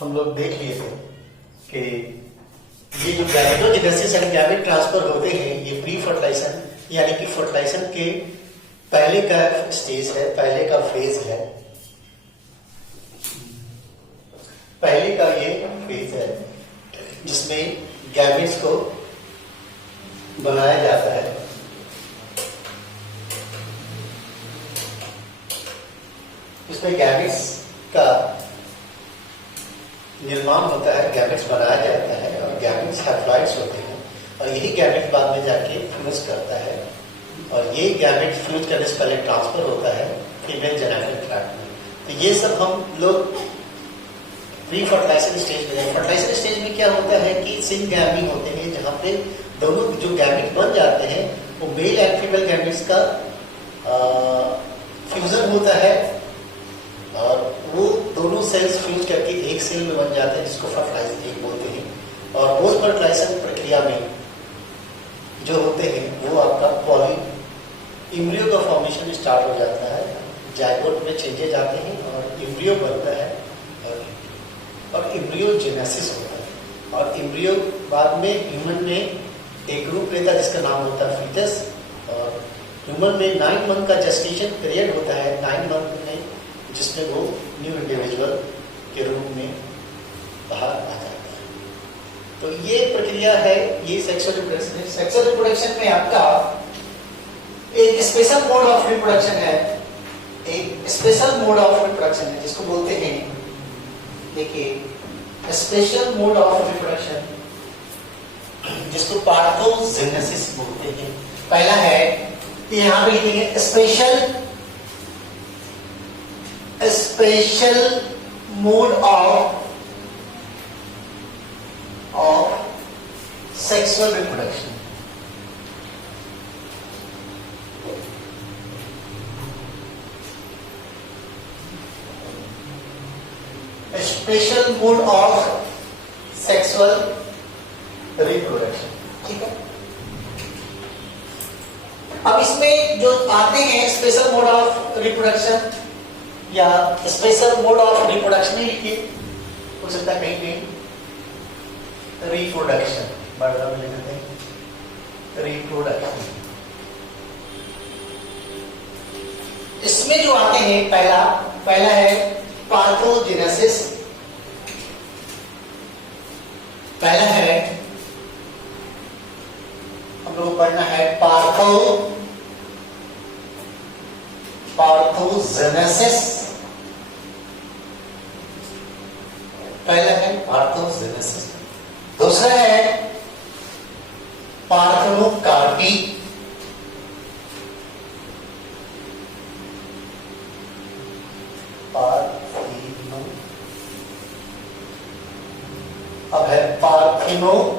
हम लोग देख लिए थे कि ये जो गैमेटोजेनेसिस एंड गैमेट ट्रांसफर होते हैं ये प्री फर्टिलाइजेशन यानी कि फर्टिलाइजेशन के पहले का स्टेज है, पहले का फेज है, पहले का ये फेज है जिसमें गैमेट्स को बनाया जाता है। इसमें गैमेट्स का निर्माण होता है, गैमेट्स बनाया जाता है और गैमेट्स हैप्लॉइड्स होते हैं और यही गैमेट बाद में जाके फ्यूज करता है और ये गैमेट फ्यूज करने से पहले ट्रांसफर होता है फीमेल जेनेटिक ट्रैक्ट में। तो ये सब हम लोग प्री फर्टिलाइजेशन स्टेज में हैं। फर्टिलाइजेशन स्टेज में क्या होता है कि सिंगैमी होते हैं जहाँ पे दोनों जो गैमेट बन जाते हैं वो मेल एंड फीमेल गैमेट्स का फ्यूजन होता है और वो दोनों सेल्स फ्यूज करके एक सेल में बन जाते हैं जिसको फर्टिलाइजेशन एक बोलते हैं। और पोस्ट फर्टिलाइजेशन प्रक्रिया में जो होते हैं वो आपका पॉली इम्ब्रियो का फॉर्मेशन स्टार्ट हो जाता है, जाइगोट में चेंजेज आते हैं और इम्ब्रियो बनता है और इम्ब्रियो जेनेसिस होता है और इम्ब्रियो बाद में ह्यूमन में एक रूप लेता है जिसका नाम होता है फीटस और ह्यूमन में 9 मंथ का जेस्टेशन पीरियड होता है, 9 मंथ में जिसमें वो न्यू इंडिविजुअल के रूप में बाहर आ जाता है। तो ये प्रक्रिया है, ये सेक्सुअल रिप्रोडक्शन है। सेक्सुअल रिप्रोडक्शन में आपका एक स्पेशल मोड ऑफ रिप्रोडक्शन है, एक स्पेशल मोड ऑफ रिप्रोडक्शन है जिसको बोलते हैं, देखिए स्पेशल मोड ऑफ रिप्रोडक्शन जिसको पार्थोजेनेसिस बोलते हैं। पहला है यहाँ पे लिखेंगे special mode of sexual reproduction. Special mode of sexual reproduction, ठीक है। अब इसमें जो आते हैं स्पेशल मोड ऑफ रिप्रोडक्शन या स्पेशल मोड ऑफ रिप्रोडक्शन ही लिखिए, हो सकता है कहीं कहीं रिप्रोडक्शन बड़ा में लिख देते हैं रिप्रोडक्शन। इसमें जो आते हैं पहला है पार्थोजेनेसिस, पहला है हम लोग पढ़ना है पार्थोजेनेसिस, पहला है पार्थोजेनेसिस। दूसरा है पार्थेनोकार्पी, अब है पार्थेनोकार्पी।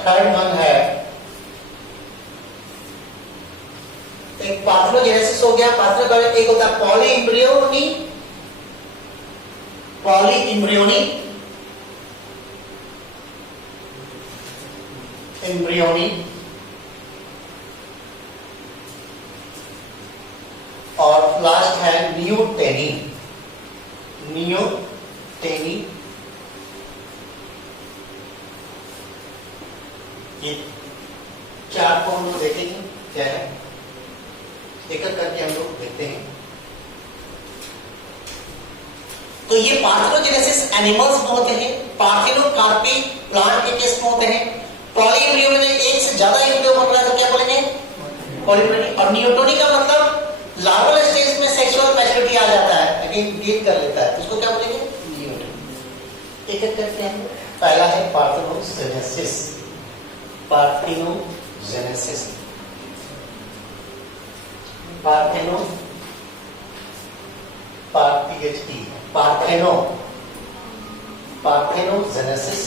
थर्ड वन है एक पार्थेनोजेनेसिस हो गया, पार्थेनोकार्पी। एक होता है पॉली और लास्ट है नियोटेनी। ये चार को हम लोग देखेंगे क्या है, एक करके हम लोग देखते हैं। तो ये पार्थेनोजेनेसिस एनिमल्स में होते हैं, पार्थेनोकार्पी प्लांट के केस में होते हैं, पॉलीइम्ब्रियो में एक से ज्यादा इम्ब्रियो बन रहा है तो क्या बोलेंगे पॉलीइम्ब्रियो। और नियोटोनी का मतलब लार्वल स्टेज में सेक्सुअल मैच्योरिटी आ जाता है लेकिन गेन कर लेता है, उसको क्या बोलेंगे नियोटोनी। एक करके हम पहला है पार्थेनोजेनेसिस, पार्थेनो पार्थेनोजेनेसिस।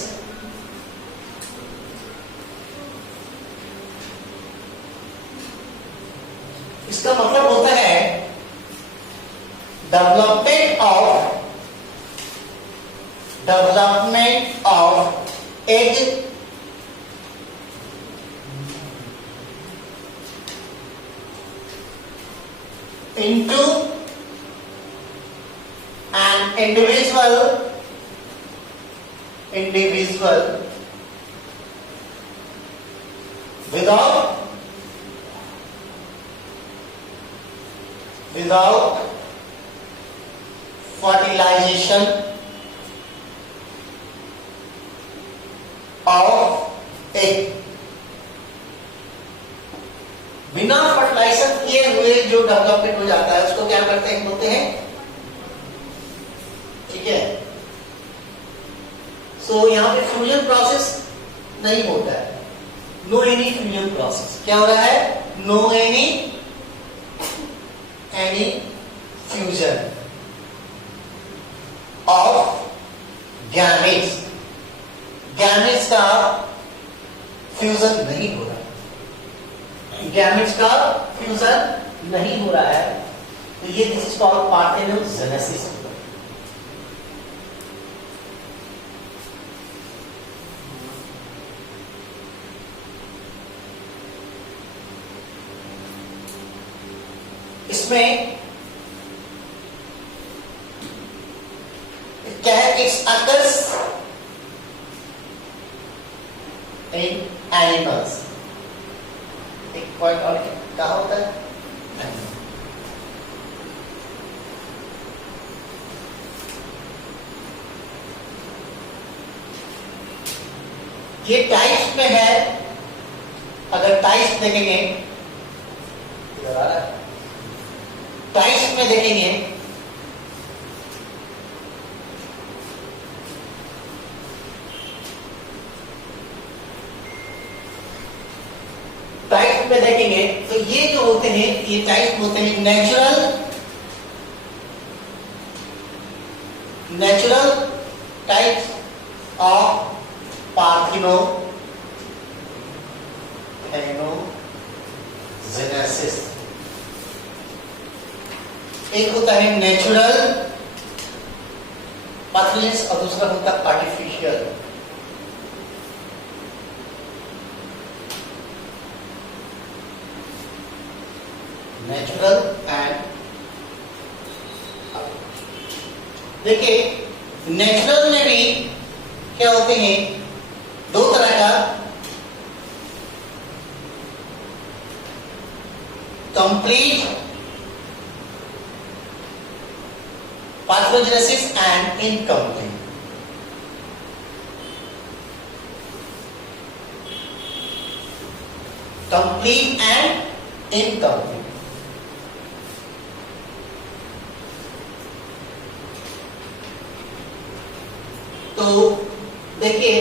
इसका मतलब होता है development of egg into an individual without fertilization of egg। बिना फर्टिलाइजेशन किए हुए जो डेवलपमेंट हो जाता है उसको क्या करते हैं, बोलते हैं, ठीक है। सो यहां पे फ्यूजन प्रोसेस नहीं होता है, नो एनी फ्यूजन प्रोसेस। क्या हो रहा है, no any fusion of gametes. Gametes का फ्यूजन नहीं हो रहा, गैमेट्स का फ्यूजन नहीं हो रहा है, तो ये दिस इज कॉल्ड पार्थेनोजेनेसिस। इसमें क्या है, इट्स अकर्स इन एनिमल्स। एक पॉइंट और क्या होता है, ये टाइप्स में है। अगर टाइप्स देखेंगे, इधर आ रहा है, टाइप्स में देखेंगे तो ये जो होते हैं, ये टाइप होते हैं नेचुरल टाइप्स ऑफ पार्थेनोजेनेसिस। एक होता है नेचुरल पाथोजेनिस और दूसरा होता है आर्टिफिशियल। नेचुरल एंड, देखिए नेचुरल में भी क्या होते हैं, दो तरह का, complete pathogenesis and incomplete। complete and incomplete। तो देखिए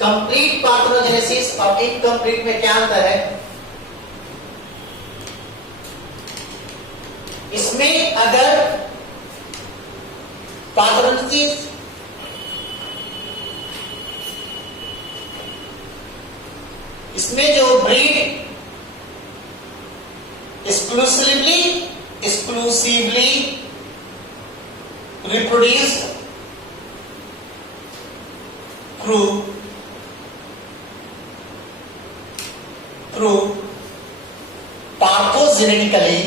कंप्लीट पाथोजेनेसिस और इनकम्प्लीट में क्या अंतर है, इसमें अगर पाथोजेनेसिस इसमें जो breed exclusively reproduce through parthogenetically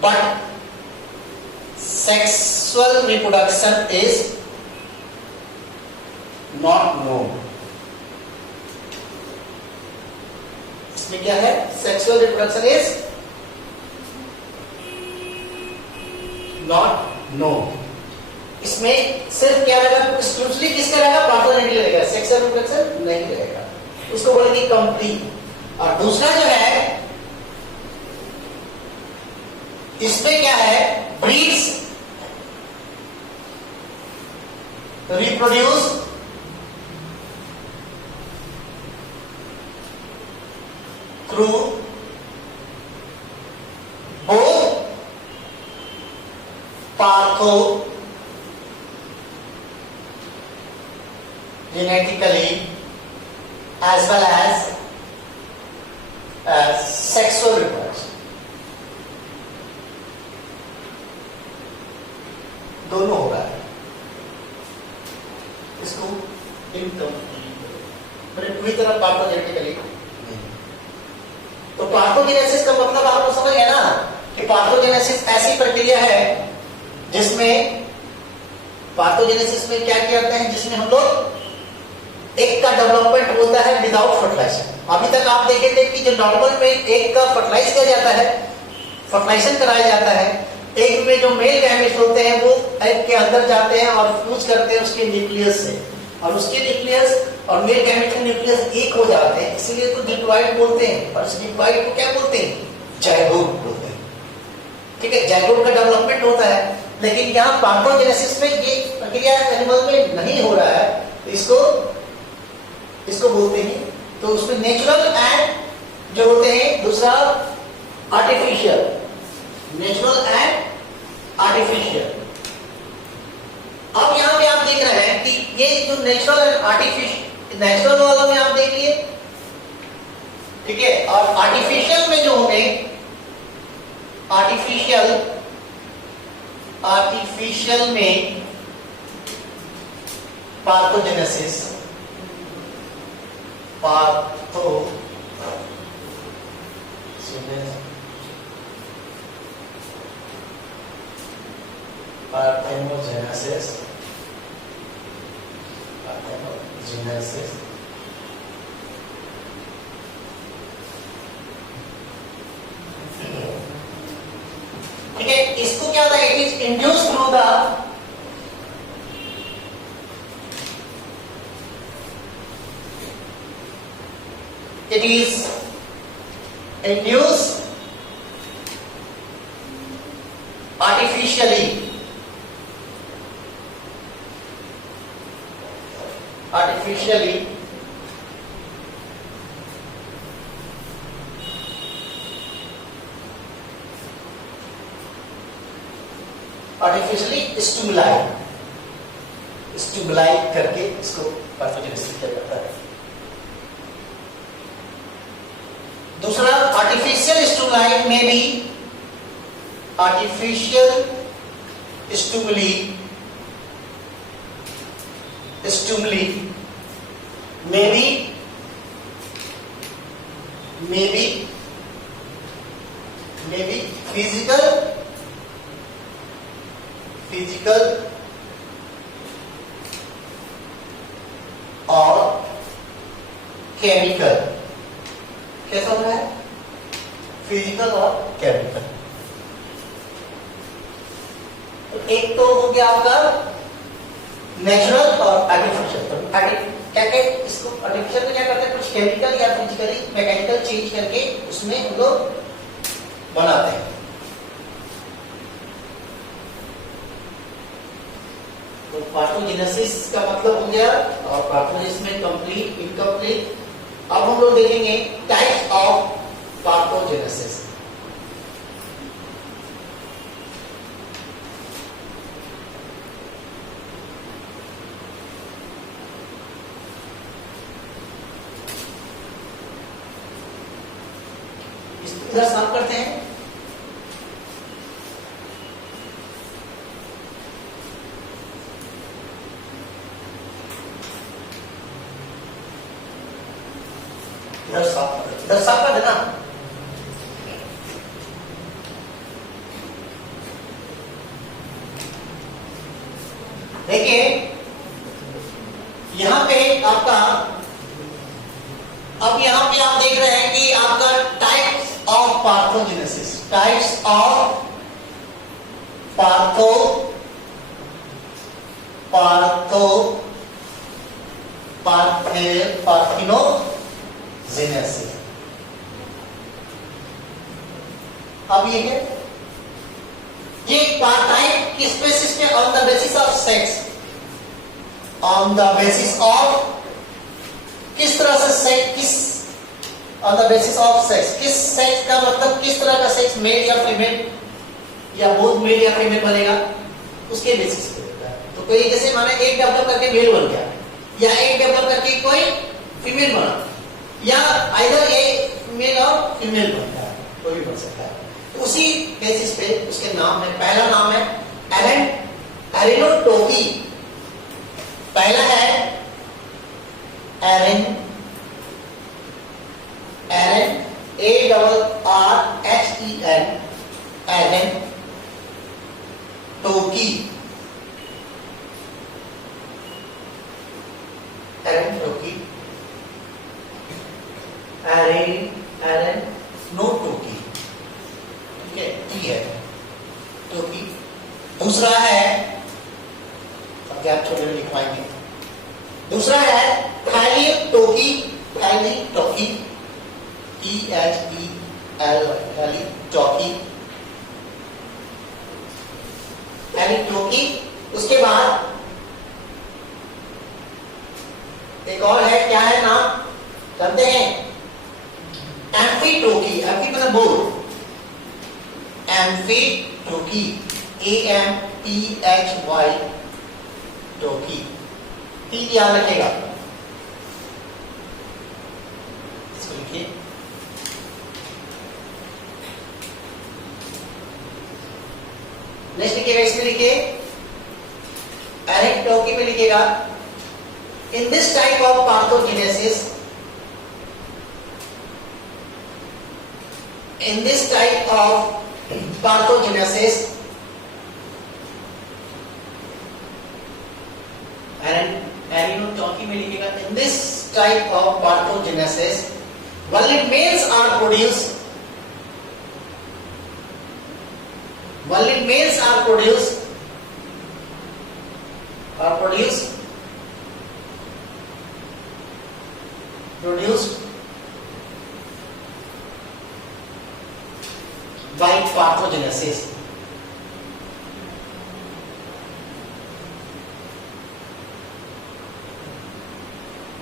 but sexual reproduction is not known। इसमें क्या है, sexual reproduction is not known. इसमें सिर्फ क्या रहेगा, एक्सक्लूसिवली किसका रहेगा, पार्थोजेनेटिक रहेगा, सेक्सुअल रिप्रोडक्शन नहीं रहेगा, उसको बोलेंगे कंप्लीट। और दूसरा जो है, इसमें क्या है, breeds reproduce through both pathogenetically as well as sexual reproduction। दोनों हो रहा है, इसको इनकम्प्लीट, पूरी तरह पार्थोजेनेटिकली नहीं। तो पार्थोजेनेसिस का मतलब आपको समझ गया ना कि पार्थोजेनेसिस ऐसी प्रक्रिया है जिसमें पार्थोजेनेसिस में क्या करते हैं, जिसमें हम लोग एक का डेवलपमेंट होता है विदाउट फर्टिलाइजेशन। अभी तक आप देखे थे कि जो नॉर्मल में एक का फर्टिलाइज किया जाता है, फर्टिलाइजेशन कराया जाता है, एक में जो मेल गैमेट्स होते हैं वो एग के अंदर जाते हैं और फ्यूज करते हैं उसके न्यूक्लियस से, और उसके न्यूक्लियस और मेल गैमेट के न्यूक्लियस एक हो जाते हैं, इसीलिए तो डिप्लॉइड बोलते हैं। और इस डिप्लॉइड को क्या बोलते हैं, जाइगोट बोलते हैं। ठीक है, जाइगोट का डेवलपमेंट होता है। लेकिन यहाँ पार्थोजेनेसिस में ये प्रक्रिया एनिमल में नहीं हो रहा है, तो इसको बोलते हैं। तो उसमें नेचुरल एंड जो होते हैं, दूसरा आर्टिफिशियल, नेचुरल एंड आर्टिफिशियल। अब यहां पे आप देख रहे हैं कि ये जो नेचुरल एंड आर्टिफिशियल, नेचुरल वाला में आप देखिए, ठीक है, और आर्टिफिशियल में जो होंगे, आर्टिफिशियल में पार्थोजेनेसिस, पार्थेनोजेनेसिस ठीक है, इसको क्या होता है, it is induced through the it is induced artificially stimuli करके इसको पार्थोजेनेसिस किया जाता है। दूसरा आर्टिफिशियल स्टिमुलाई में भी, आर्टिफिशियल स्टिमुली में भी फिजिकल और केमिकल, कैसा होता है, फिजिकल और केमिकल। तो एक तो हो गया आपका नेचुरल और आर्टिफिशियल। तो क्या इसको आर्टिफिशियल में क्या करते हैं, कुछ केमिकल या फिजिकली मैकेनिकल चेंज करके उसमें हम लोग बनाते हैं। तो पार्थोजेनेसिस का मतलब हो गया, और पार्थोजेनेसिस में कंप्लीट, इनकम्प्लीट। अब हम लोग देखेंगे टाइप्स ऑफ पार्थोजेनेसिस। इसको इधर साफ करते हैं। इधर साफ कर देना। देखिए यहां पे आपका, अब यहां पे आप देख रहे हैं कि आपका types of parthenogenesis, types of parthenogenesis. अब ये है, ये टाइप किस बेसिस पे, on the basis of sex, on the basis of, किस तरह से सेक्स, किस, on the basis of sex, किस सेक्स का मतलब किस तरह का सेक्स, मेल या फीमेल या बोथ मेल या फीमेल बनेगा, उसके बेसिस पे होता है। तो कोई जैसे माने एक डेवलप करके मेल बन गया, या एक डेवलप करके कोई फीमेल बना, या आइदर एक मेल और फीमेल बनता है, कोई भी बन सकता है। तो उसी बेसिस पे उसके नाम है, पहला नाम है एरिनोटोकी, पहला है arrhen, arrhen ARRHEN, arrhenotoky, arrhenotoky, arrhenotoky, ठीक है, टी है टोकी। दूसरा है, अब गैप छोटे लिखवाएंगे, दूसरा है थैलीटोकी, थैलीटोकी, THEL, थैलीटोकी, थैलीटोकी। उसके बाद एक और है, क्या है नाम जानते हैं? एम्फीटोकी, एम्फी मतलब बोल, एम्फीटोकी, AMPHY टोकी, टी याद रखेगा, इसको लिखिए। नेक्स्ट लिखिएगा, इसमें लिखिए एरिनोटोकी में लिखिएगा, in this type of parthenogenesis, in this type of parthenogenesis, arrhenotoky में लिखिएगा, in this type of parthenogenesis only males are produced, only males are produced by parthenogenesis.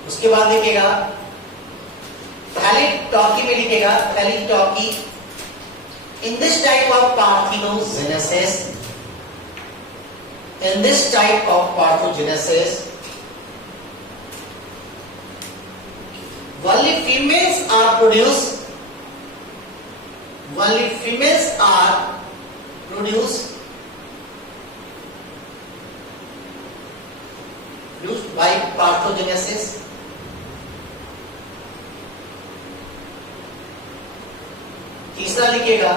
उसके बाद लिखेगा थैलीटोकी में लिखेगा, थैलीटोकी, in this type of parthenogenesis, in this type of parthenogenesis only females are produced, only females are produced by parthenogenesis. तीसरा लिखेगा,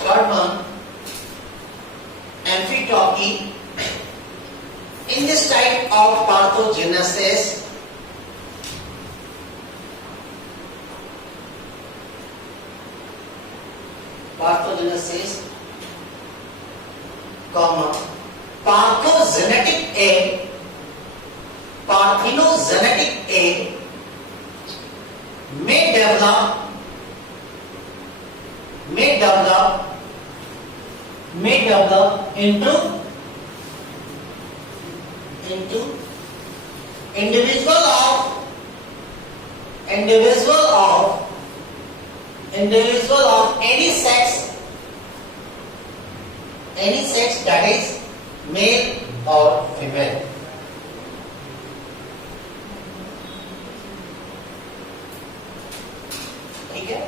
third one, amphitoky, in this type of parthenogenesis comma parthenogenetic egg, parthenogenetic egg may develop into individual of any sex that is male or female. ठीक है,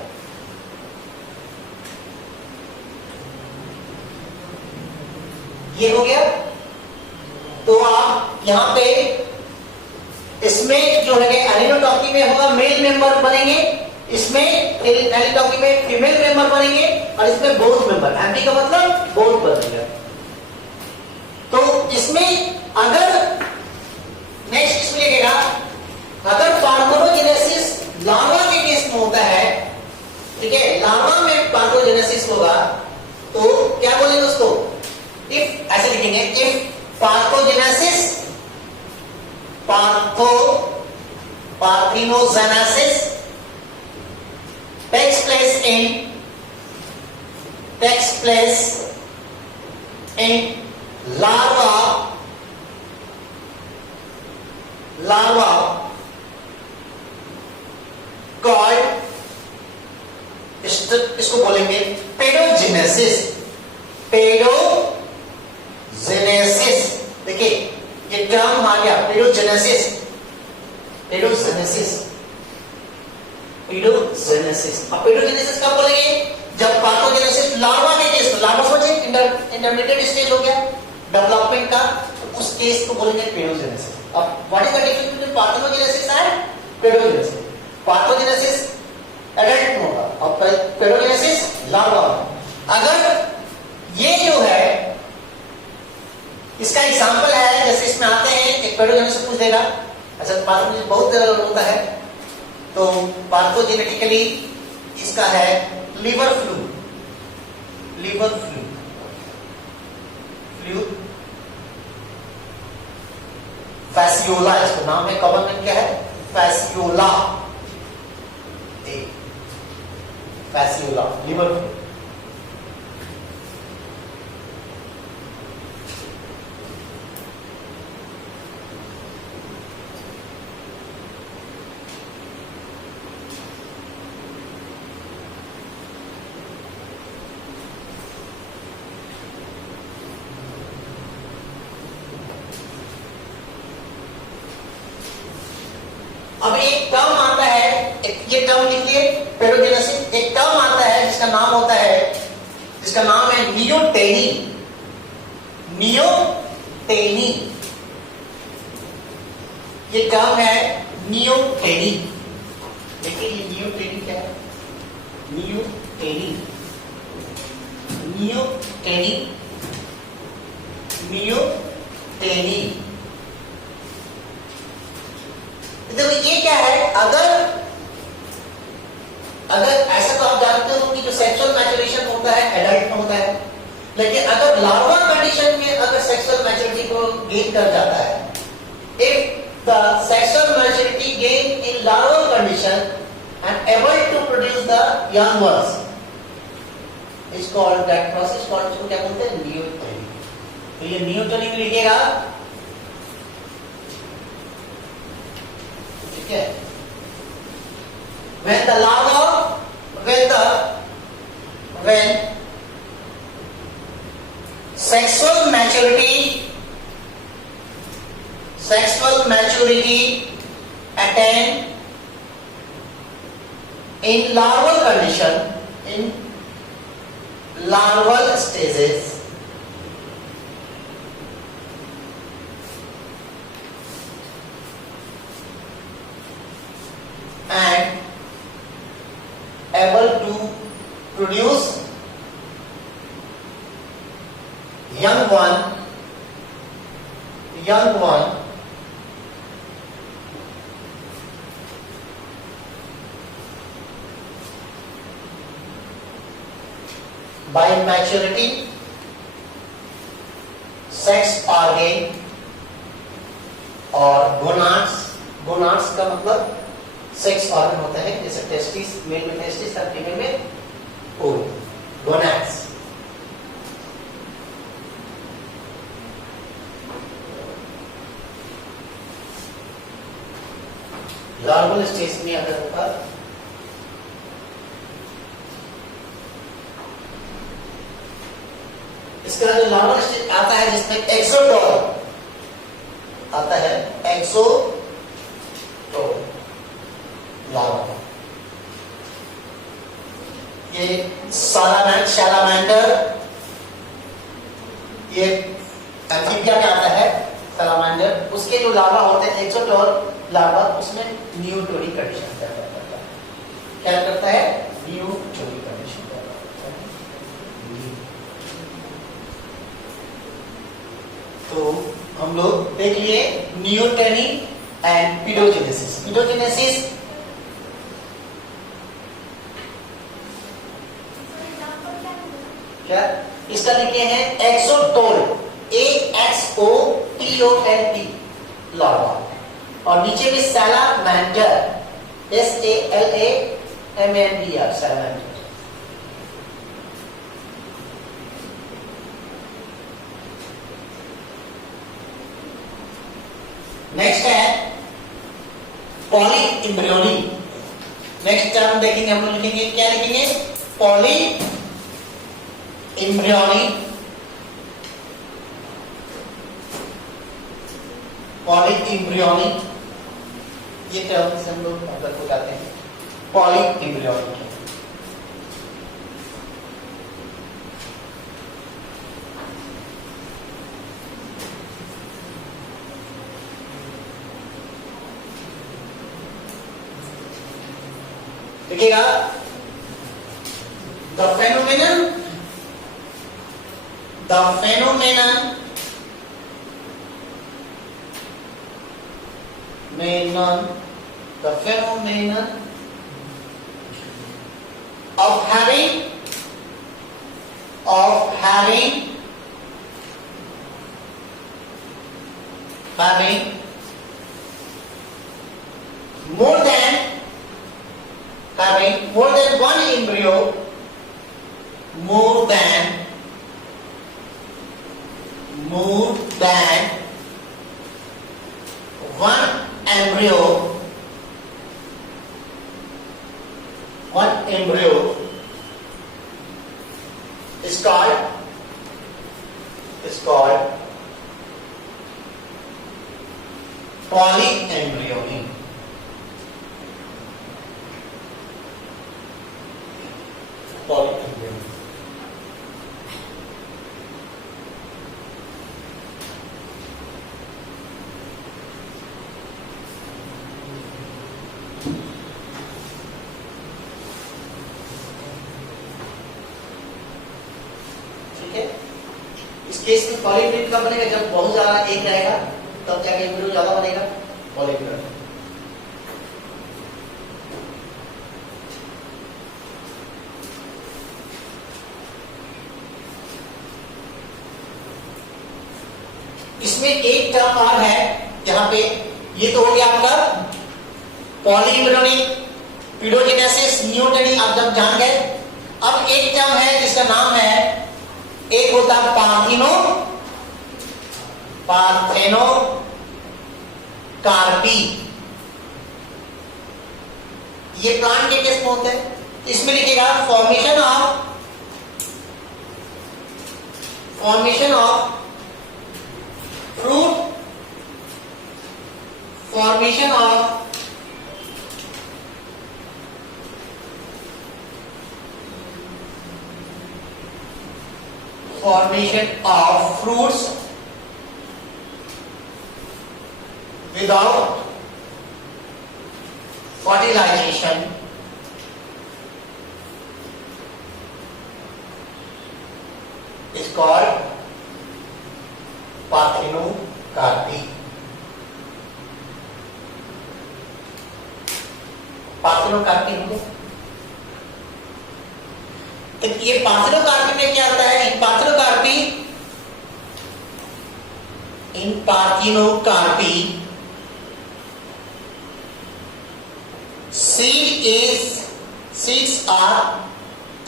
ये हो गया। तो आप यहां पे इसमें जो है एरिनोटोकी में होगा मेल मेंबर बनेंगे, इसमें थैलीटोकी में फीमेल मेंबर बनेंगे, और इसमें बोथ मेंबर, एंटी का मतलब बोथ बनेगा। तो इसमें अगर नेक्स्ट इसमें लिखेगा, अगर पार्थेनोजेनेसिस लार्वा के केस में होता है, ठीक है, लार्वा में पार्थेनोजेनेसिस होगा, तो क्या बोलेंगे उसको? इफ, ऐसे लिखेंगे, if parthenogenesis takes place in larva called, इसको बोलेंगे पेडोजेनेसिस। देखिए ये टर्म आ गया, पेडोजेनेसिस। अब पेडोजेनेसिस कब बोलेंगे? जब पार्थेनोजेनेसिस लार्वा के केस में, लार्वा समझे, इंटरमीडिएट स्टेज हो गया डेवलपमेंट का, तो उस स्टेज को बोलेंगे पेडोजेनेसिस। अब what is the difference between parthenogenesis and paedogenesis? Parthenogenesis adult में होगा और पेडोजेनेसिस लार्वा में। अगर ये जो है इसका एग्जांपल है, जैसे इसमें आते हैं एक पेडोजेनेसिस पूछ देगा, अच्छा पार्थेनोजेनेसिस बहुत होता है, तो पार्थोजेनेटिकली इसका है liver fluke, liver fluke, flu Fasciola, इसका नाम है कॉमन नेम क्या है? Fasciola, Fasciola liver fluke. अब एक टर्म आता है, ये टर्म लिख लिए पेडोजेनेसिस, एक टर्म आता है जिसका नाम होता है, जिसका नाम है नियोटेनी, नियोटेनी, ये टर्म है नियोटेनी। देखिए ये नियोटेनी क्या है? Neoteny, neoteny, neoteny. देखो ये क्या है, अगर ऐसा तो आप जानते हो कि जो सेक्सुअल मैच्योरेशन होता है एडल्ट में होता है, लेकिन अगर लार्वा कंडीशन में अगर सेक्सुअल मैच्योरिटी को गेन कर जाता है, if the sexual maturity gain in larva condition and able to produce the young ones, is called that process called, इसको क्या बोलते हैं? नियोटेनी। तो ये नियोटेनी में लिखिएगा, ठीक है? When the larva, when sexual maturity attain in larval condition, in larval stages, and able to produce young one by maturity sex organ और गोनाड्स का मतलब सेक्स ऑर्गन होता है, जैसे टेस्टिस, मेल में टेस्टिस और फीमेल में ओवरी, गोनाड्स। लार्वल स्टेज में अगर होगा इसका जो लार्वल स्टेज आता है जिसमें एक्सोटोल आता है, एक्सोटोल लार्वा, ये सैलामेंडर, ये एम्फीबिया में आता है सैलामेंडर, उसके जो लार्वा होते हैं एक्सोटोल लार्वा, उसमें नियोटोनी कंडीशन पैदा करता है। क्या करता है? नियोटोनी कंडीशन पैदा करता है। तो हम लोग देख लिए नियोटेनी एंड पीडोजेनेसिस। पीडोजेनेसिस क्या इसका लिखे हैं एक्सोटोल, AXOTOLT लार्वा, और नीचे भी सैलामेंडर, SALAMANDR सैलामेंडर। नेक्स्ट है पॉली एम्ब्रियोनी। नेक्स्ट टर्म देखेंगे हम लोग, लिखेंगे क्या लिखेंगे? पॉली एम्ब्रियोनी, पॉली एम्ब्रियोनी, ये टर्म से हम लोग मतलब को कहते हैं पॉली एम्ब्रियोनी। लिखिएगा the phenomenon of having more than one embryo, more than one embryo is called polyembryony. Polyembryony. ठीक है, इस केस में पॉलीएम्ब्रियो कब बनेगा? जब बहुत ज्यादा एक रहेगा तब जाके एम्ब्रियो ज्यादा बनेगा, पॉलीएम्ब्रियो। इसमें एक टर्म और है यहाँ पे, ये तो हो गया आपका पॉलीएम्ब्रियोनिक पीडोजेनेसिस नियोटेनी, आप जब जान गए। अब एक टर्म है जिसका नाम है, एक होता है पार्थेनोकार्पी। ये प्लांट के केस में होते हैं। इसमें लिखिएगा formation of fruit, formation of fruits without fertilization is called parthenocarpy. Parthenocarpy हो गया। तो ये पार्थेनोकार्पी में क्या होता है? इन पार्थेनोकार्पी सीड्स आर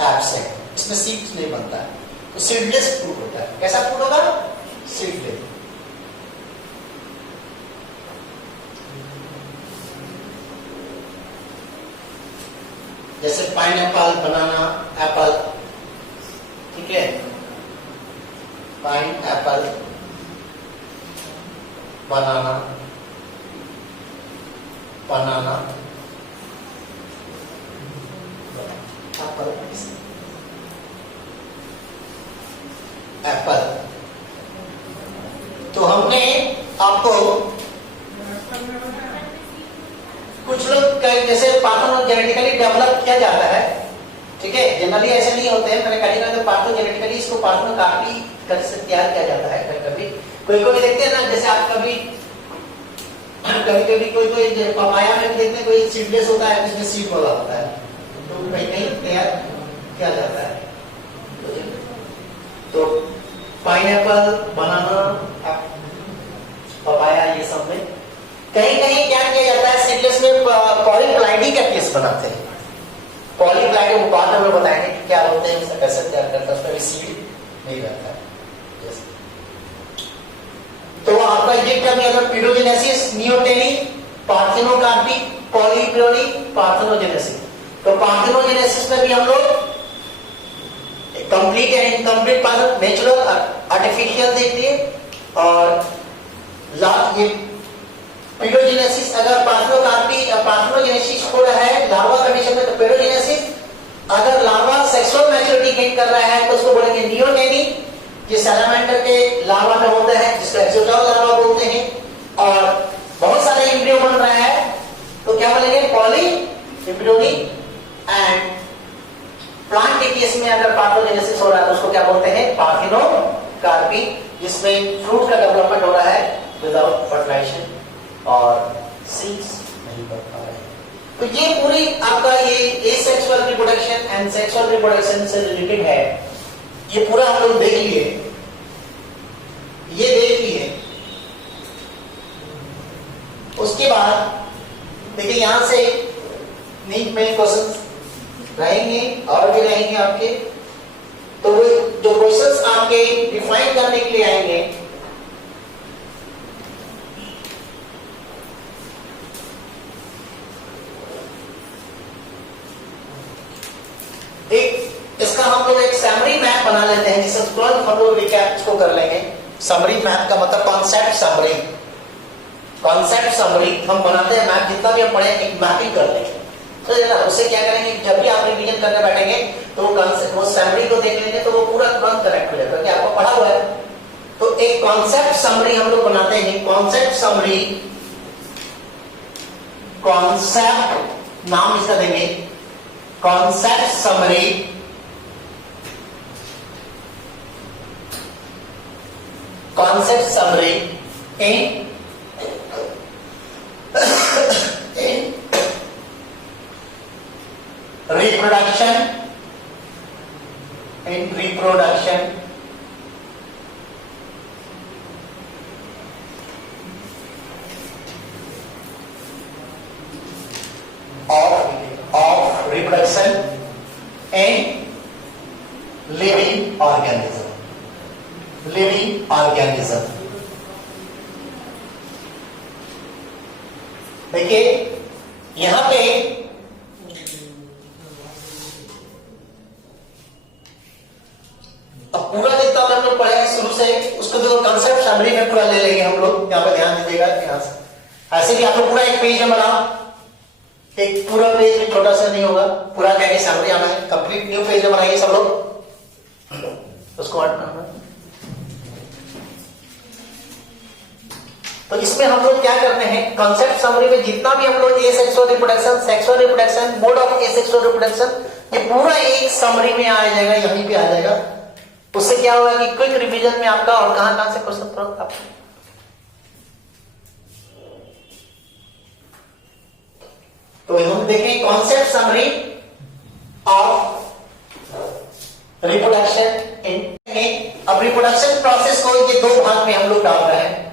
एब्सेंट, इसमें सीड्स नहीं बनता है, तो सीडलेस फ्रूट होता है। कैसा फ्रूट होगा? सीडलेस। जैसे पाइनएप्पल, बनाना, एप्पल, ठीक है, पाइनएप्पल, बनाना, एप्पल। तो हमने आपको कुछ लोग जैसे पार्थोजेनेटिकली डेवलप किया जाता है, ठीक है, जनरली ऐसे नहीं होते हैं। मैंने कहा तो पार्थोजेनेटिकली इसको पार्थोकार्पी से तैयार किया जाता है। कभी कोई देखते हैं ना, जैसे आप कभी कोई पपाया में देखते हैं, कोई सीडलेस होता है, जिसमें सीड वाला होता है, तो कहीं तैयार किया जाता है। तो पाइनएप्पल, बनाना, पपाया, ये सब में कहीं क्या किया जाता है, सीडलेस में पॉलीप्लाइडी का केस बनाते हैं। पॉलीप्लाइडी वो बाद में बताएंगे कि क्या होते हैं, उसका कैसे तैयार करता है, उसमें भी सीड नहीं रहता है। तो आपका ये टर्म अगर पीडोजेनेसिस, नियोटेनी, पार्थेनोकार्पी, पॉलीएम्ब्रियोनिक, पार्थेनोजेनेसिस। तो पार्थेनोजेनेसिस में भी हम लोग complete and incomplete part, natural, artificial देख लिए। और लास्ट ये पीडोजेनेसिस, अगर पार्थेनोजेनेसिस हो रहा है लार्वा कंडीशन में तो पीडोजेनेसिस, अगर लार्वा सेक्सुअल मैच्योरिटी गेन कर रहा है तो उसको बोलेंगे नियोटेनी। ये सैलामेंडर के लार्वा में होता है, जिसको एक्सोटर्म लार्वा बोलते हैं। और बहुत सारे एम्ब्रियो बन रहा है तो क्या बोलेंगे? पॉलीएम्ब्रियोनिक प्लांट टीटीएस में अगर पार्थोजेनेसिस हो रहा है तो उसको क्या बोलते हैं? पार्थिनोकार्पी, जिसमें फ्रूट का डेवलपमेंट हो रहा है विदाउट फर्टिलाइजेशन और सीड्स नहीं बन पा रहे। तो ये पूरी आपका ये asexual reproduction and sexual reproduction से रिलेटेड है। ये पूरा हम लोग देख लिए, ये देख लिए। उसके बाद देखिए यहां से नीट में क्वेश्चन रहेंगे और भी रहेंगे आपके। तो वो जो क्वेश्चंस आपके डिफाइन करने के लिए आएंगे, एक इसका हम लोग एक समरी मैप बना लेते हैं, जिससे तुरंत हम लोग रिकैप इसको कर लेंगे। समरी मैप का मतलब कॉन्सेप्ट समरी। कॉन्सेप्ट समरी हम बनाते हैं मैप, जितना भी हम पढ़े एक मैपिंग कर लेंगे। तो ना उससे क्या करेंगे, जब भी आप रिवीजन करने बैठेंगे तो वो समरी को देख लेंगे तो वो पूरा तुरंत कनेक्ट हो जाएगा क्योंकि आपको पढ़ा हुआ है। तो एक कॉन्सेप्ट समरी हम लोग बनाते हैं। कॉन्सेप्ट समरी, कॉन्सेप्ट नाम इसका देंगे concept summary, concept summary in reproduction, in reproduction of reproduction in living organism, living organism। देखिए यहां पे अब पूरा जितना हम लोग पढ़े शुरू से उसको जो कंसेप्ट समरी में पूरा ले लेंगे हम लोग। यहाँ पे ध्यान दीजिएगा, यहाँ से ऐसे भी आप लोग पूरा एक पेज में बनाओ, एक पूरा पेज भी छोटा सा नहीं होगा, पूरा क्या समरी आना है। कंप्लीट न्यू पेज में बनाइए सब लोग उसको। तो इसमें हम लोग क्या करते हैं, कॉन्सेप्ट समरी में जितना भी हम लोग asexual reproduction, sexual reproduction, mode of asexual reproduction, ये पूरा एक समरी में आ जाएगा, यहीं पे आ जाएगा। उससे क्या होगा कि क्विक रिवीजन में आपका और कहां से क्वेश्चन आपका। तो हम देखें concept summary of reproduction in. अब रिप्रोडक्शन प्रोसेस को ये दो भाग में हम लोग डाल रहे हैं।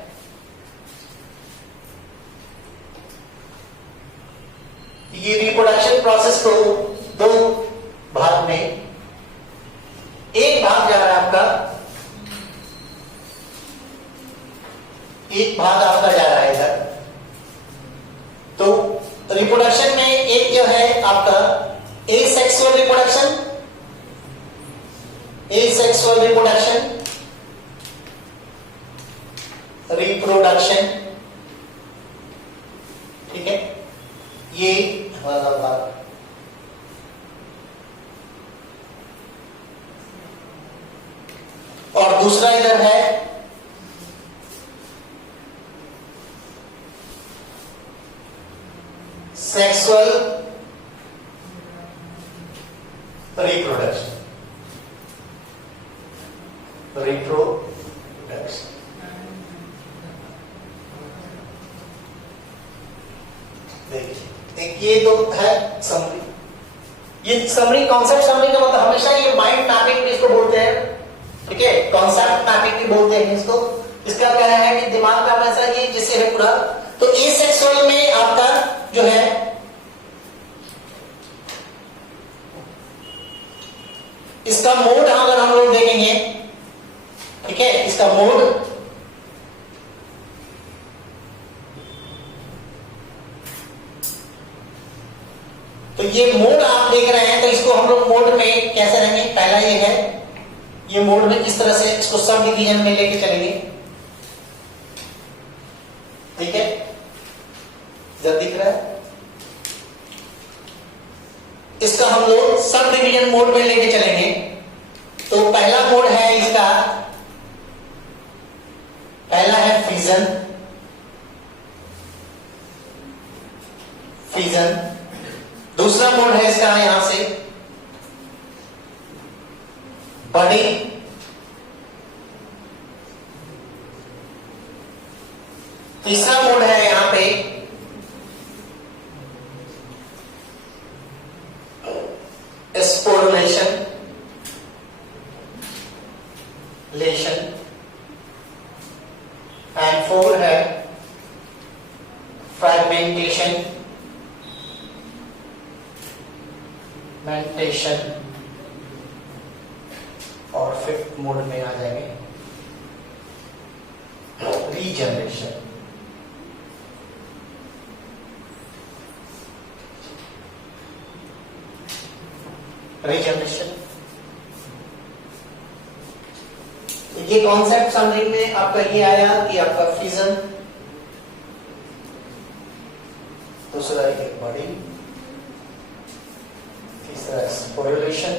ये रिप्रोडक्शन प्रोसेस को दो भाग में, एक भाग जा रहा है आपका, एक भाग आपका जा रहा है इधर। तो रिप्रोडक्शन में एक जो है आपका asexual reproduction, asexual reproduction, reproduction, ठीक है, ये वाला भाग। और दूसरा इधर है सेक्सुअल रिप्रोडक्शन, रिप्रोडक्शन। देखिए ये तो है समरी। ये समरी, कॉन्सेप्ट समरी का मतलब हमेशा ये माइंड मैपिंग भी इसको बोलते हैं, ठीक है, कॉन्सेप्ट मैपिंग भी बोलते हैं इसको। इसका क्या है कि दिमाग का हमेशा ये जिससे है पूरा। तो एसेक्सुअल में आपका जो है इसका मोड अगर हम लोग देखेंगे, ठीक है, इसका मोड तो ये मोड आप देख रहे हैं। तो इसको हम लोग मोड में कैसे रहेंगे, पहला ये है, ये मोड में किस तरह से इसको सब डिवीजन में लेके चलेंगे, ठीक है, जब दिख रहा है इसका हम लोग सब डिवीजन मोड में लेके चलेंगे। तो पहला मोड है इसका, पहला है फिजन, फिजन। दूसरा मोड है इसका यहां से बड़ी, तीसरा मोड है यहां पे स्पोरुलेशन, लेशन, एंड फोर है फ्रैगमेंटेशन, मेंटेशन, और फिफ्थ मोड में आ जाएंगे रीजनरेशन। रीजनरेशन ये कॉन्सेप्ट समझने में आपका ये आया कि आपका फ्यूजन, दूसरा एक बॉडी, तीसरा स्पोरुलेशन,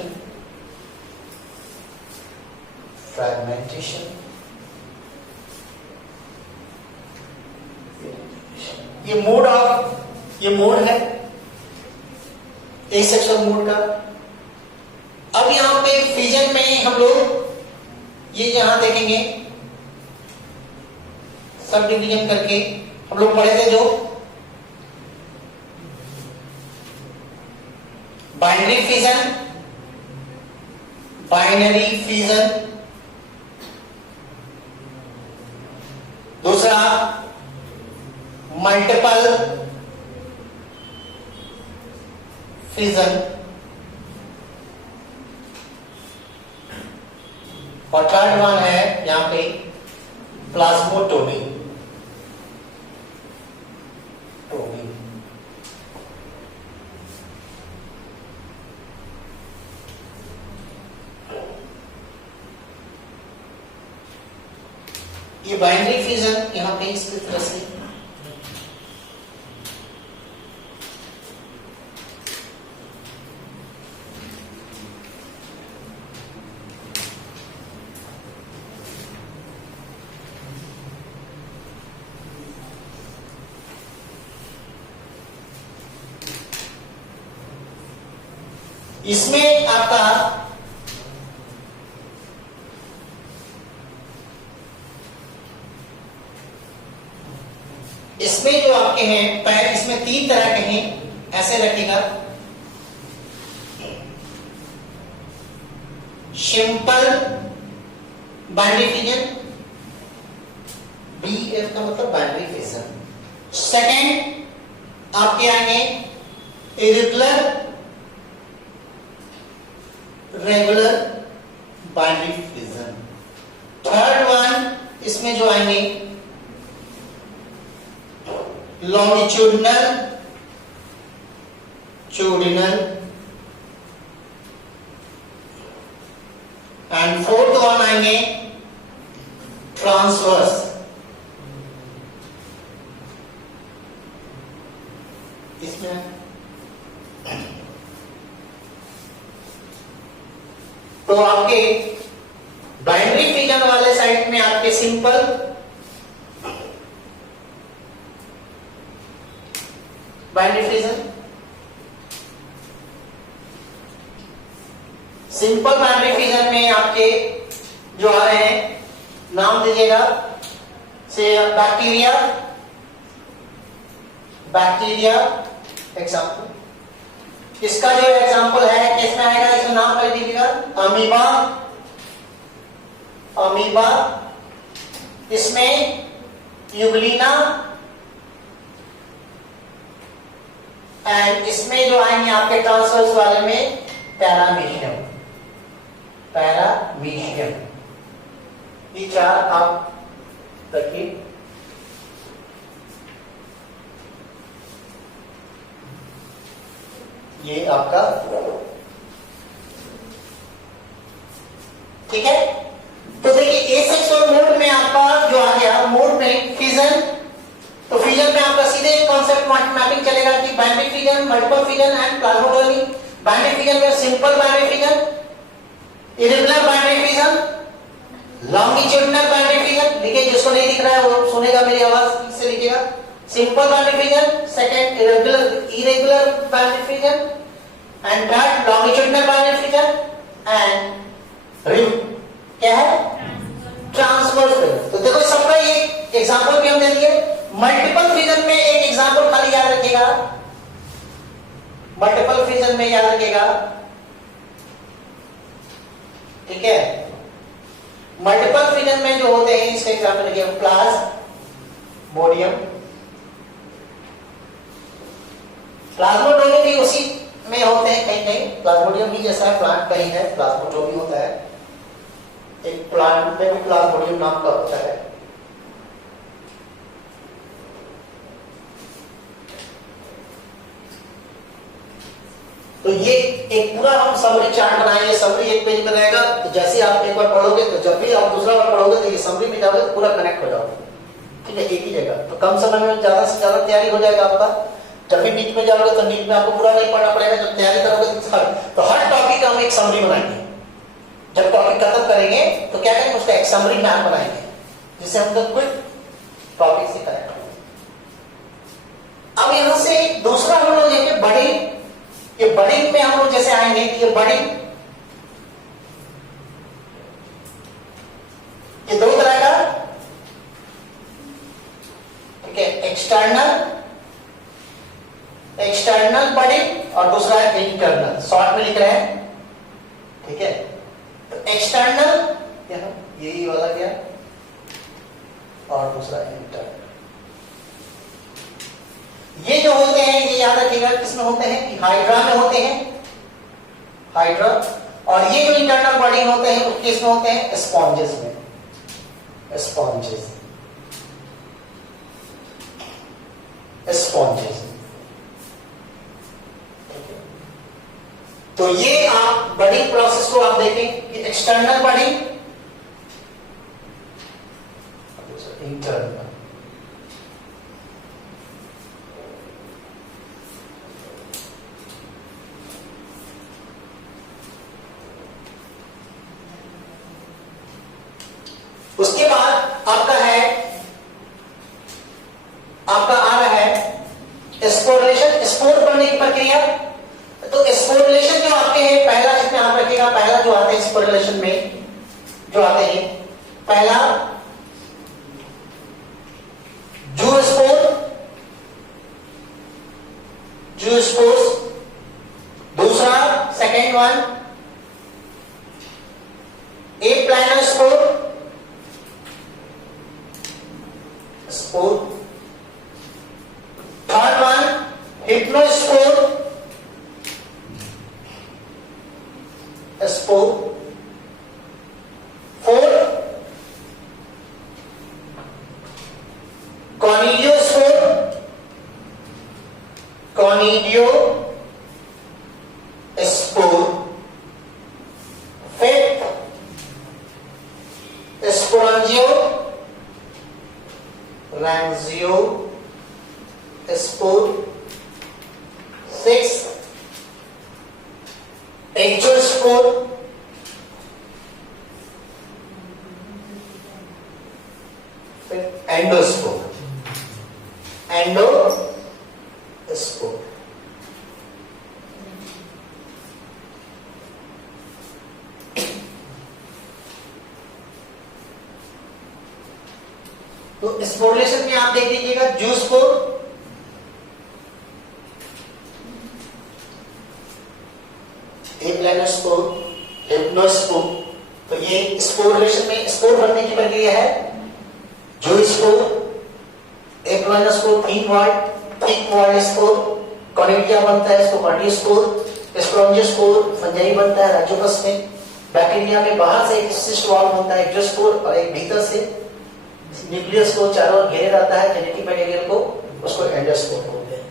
फ्रैगमेंटेशन, ये मोड है एसेक्सुअल मोड का। अब यहां पे फ्यूजन में हम लोग ये यहां देखेंगे सब डिवीजन करके हम लोग पढ़े थे जो बाइनरी फ्यूजन, बाइनरी फ्यूजन, दूसरा मल्टीपल फ्यूजन, और थर्ड वन है यहां पे प्लाज्मोटोमी। ये बाइनरी फ्यूजन यहां पे इस तरह से इसमें आपका इसमें जो आपके हैं पैर, इसमें तीन तरह के हैं, ऐसे रखिएगा। सिंपल बाइनरी फ्यूजन, BF का मतलब बाइनरी फ्यूजन। सेकेंड आपके आएंगे irregular, regular binary fusion. Third one इसमें जो आएंगे लॉन्गिट्यूडिनल, ट्यूडिनल, एंड फोर्थ वन आएंगे ट्रांसवर्स। इसमें तो आपके बाइनरी फ्यूजन वाले साइड में आपके simple, binary fusion, simple binary fusion में आपके जो आ रहे हैं नाम दीजिएगा, से बैक्टीरिया, बैक्टीरिया एग्जाम्पल। इसका जो एग्जाम्पल है किसमें आएगा, इसमें नाम कर दीजिएगा अमीबा, अमीबा, इसमें यूग्लिना, एंड इसमें जो आएंगे आपके ट्रांसवर्स वाले में पैरामीशियम, पैरामीशियम। ये चार आप रखिए। ये आपका ठीक है। तो देखिए एसेक्सुअल मोड में आपका जो आ गया मोड में फ्यूजन, तो फ्यूजन में आपका सीधे कॉन्सेप्ट मैपिंग चलेगा कि binary fusion, multiple fusion and plasmotomy. Binary fusion में simple binary fusion, irregular binary fusion, longitudinal binary fusion. देखिए जिसको नहीं दिख रहा है वो सुनेगा मेरी आवाज से लिखिएगा। Simple binary fusion, second irregular binary fusion, and third longitudinal binary fusion and क्या है? Transverse fission. तो देखो सबका ये एग्जांपल भी हम दे दिए। मल्टीपल फिजन में एक एग्जांपल खाली याद रखिएगा, मल्टीपल फिजन में याद रखिएगा, ठीक है। मल्टीपल फिजन में जो होते हैं इसके एग्जांपल रखिए, प्लाज्मोडियम, प्लाज्मोडियम भी उसी में होते हैं, कहीं कहीं प्लाज्मोडियम भी जैसा है, प्लांट कहीं है प्लाज्मोडियम होता है, एक प्लांट में भी प्लाज्मोडियम नाम का होता है। तो ये एक पूरा हम समरी चार्ट बनाएंगे, समरी एक पेज में रहेगा, तो जैसे आप एक बार पढ़ोगे तो जब भी आप दूसरा बार पढ़ोगे तो ये समरी में जाओगे तो पूरा कनेक्ट हो जाओगे, ठीक है, एक ही जगह। तो कम समय में ज्यादा से ज्यादा तैयारी हो जाएगा आपका। जब भी नीट में जाओगे तो नीट में आपको पूरा नहीं पढ़ना पड़ेगा, जब तैयारी करोगे तो हर टॉपिक का हम एक समरी बनाएंगे। जब टॉपिक खत्म करेंगे तो क्या करेंगे, उसका एक समरी मैप बनाएंगे, जिससे हम लोग क्विक टॉपिक से कनेक्ट होंगे। अब यहां से दूसरा हम लोग लेंगे बडिंग। ये बडिंग में हम लोग जैसे आएंगे कि ये बडिंग, ये दो तरह का, ठीक है, एक्सटर्नल बडिंग और दूसरा है इंटरनल, शॉर्ट में लिख रहे हैं, ठीक है। तो एक्सटर्नल यहां यही वाला गया और दूसरा इंटरनल। ये जो होते हैं ये याद रखिएगा किसमें होते हैं कि हाइड्रा में होते हैं, हाइड्रा। और ये जो इंटरनल बडिंग होते हैं वो किसमें होते हैं, स्पॉन्जेस में, स्पॉन्जेस, स्पॉन्जेस। तो ये आप बडिंग प्रोसेस को आप देखें कि एक्सटर्नल बडिंग, इंटरनल। उसके बाद आपका है, आपका आ रहा है स्पोरेशन, स्पोर बनने की प्रक्रिया। तो स्पोरेशन जो आपके हैं, पहला इसमें आप रखिएगा, पहला जो आते हैं स्पोरेशन में जो आते हैं, पहला जूस्पोर, जूस्पोर्स, दूसरा second one aplanospore, spore, third one hypnospore, spore, fourth conidiospore, conidiospore, fifth sporangio, rangio spore, sixth angiospore, endospore, endospore. तो स्पोरेशन में आप देख लीजिएगा जूस्पोर, एप्लानोस्पोर, हिप्नोस्पोर। तो ये स्पोरेशन में स्पोर बनने की प्रक्रिया है। Zoospore, aplanospore, thick wall spore, conidia बनता है, इसको कॉर्डियोस्पोर, स्पोरंजियोस्पोर, फंजाई बनता है राइजोपस में। बैक्टीरिया में बाहर से एक सिस्ट वॉल बनता है एग्जियोस्पोर, और एक भीतर से न्यूक्लियस को चारों ओर घेरे रहता है जेनेटिक मटेरियल को, उसको एंडोस्पोर बोलते हैं।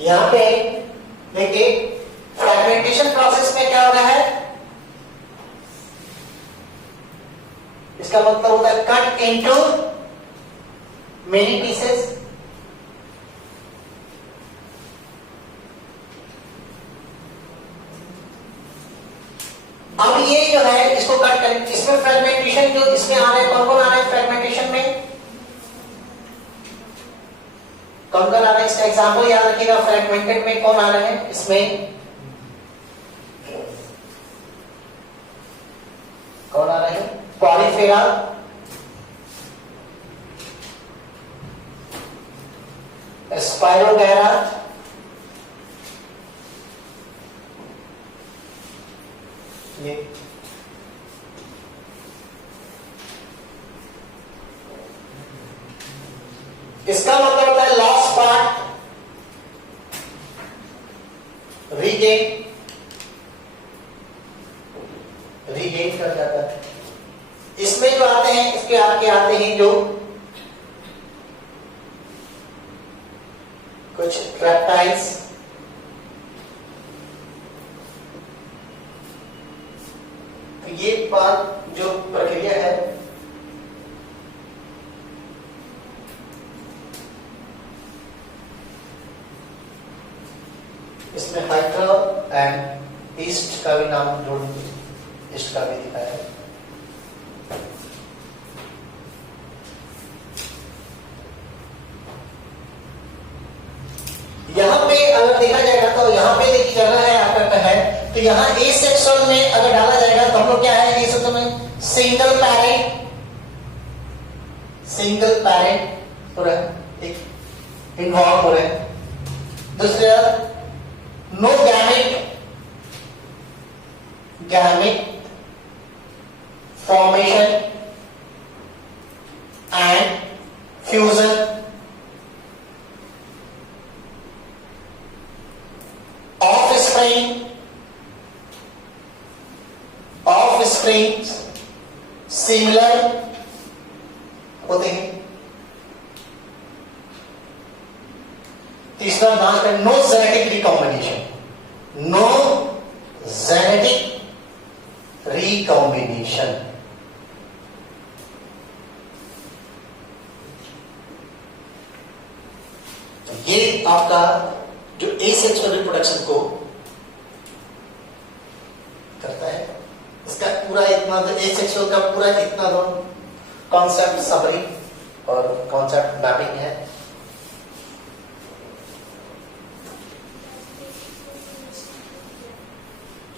यहां पे देखिए फ्रैगमेंटेशन प्रोसेस में क्या हो रहा है, इसका मतलब होता है कट इनटू मेनी पीसेस। अब ये जो है इसको कट करें, इसमें फ्रेगमेंटेशन जो इसमें आ रहा है, कौन कौन आ रहा है फ्रेगमेंटेशन में, कौन कौन आ रहा है, इसका एग्जांपल याद रखिएगा। फ्रेगमेंटेड में कौन आ रहा है, इसमें कौन आ रहा है, पॉलीफेरा, स्पाइरोगैरा, ये इसका मतलब होता है लास्ट पार्ट रीगेन कर जाता है। इसमें जो आते हैं, इसके आगे आते हैं जो कुछ रेप्टाइल्स, तो ये बात जो प्रक्रिया है इसमें हाइड्रा एंड ईस्ट का भी नाम जोड़, ईस्ट का भी दिखाया है। यहां पे अगर देखा जाएगा तो यहां पे देखिए जगह है आपका है, तो यहां ए सेक्शन में अगर डाला जाएगा तो हम लोग क्या है, ए सेक्शन में सिंगल पैरेंट पूरा एक इन्वॉल्व हो रहे हैं। दूसरा no gamete formation and fusion, offspring similar होते हैं। तीसरा नाम है नो जेनेटिक रिकॉम्बिनेशन, ये आपका जो एसेक्सुअल रिप्रोडक्शन को करता है, इसका पूरा इतना एसेक्सुअल का पूरा इतना कॉन्सेप्ट समरी और कॉन्सेप्ट मैपिंग है।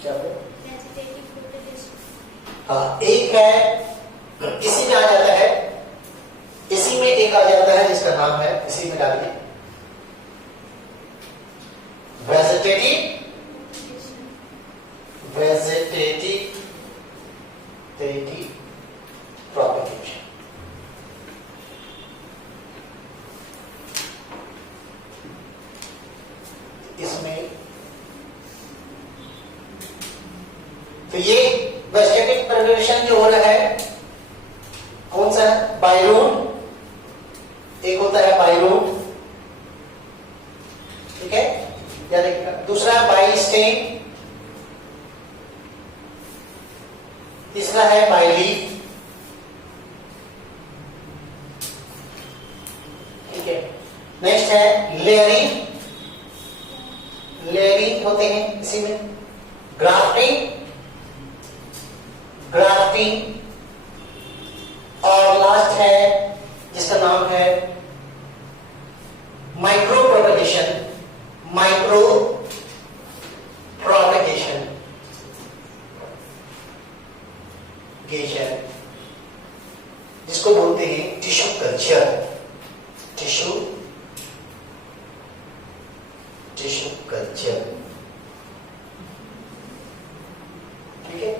क्या हाँ, एक है इसी में आ जाता है, इसी में एक आ जाता है जिसका नाम है, इसी में डालिए वेजिटेटिव प्रोपेगेशन। इसमें तो ये वेजिटेटिव प्रोपेगेशन जो हो रहा है कौन सा है, बाय रूट, एक होता है बाय रूट, ठीक है, या देखिएगा। दूसरा है बाय स्टेम, तीसरा है बाय लीफ, ठीक है। नेक्स्ट है लेयरिंग होते हैं इसी में, ग्राफ्टिंग और लास्ट है जिसका नाम है माइक्रो प्रोपेगेशन, जिसको बोलते हैं टिश्यू कल्चर, ठीक है।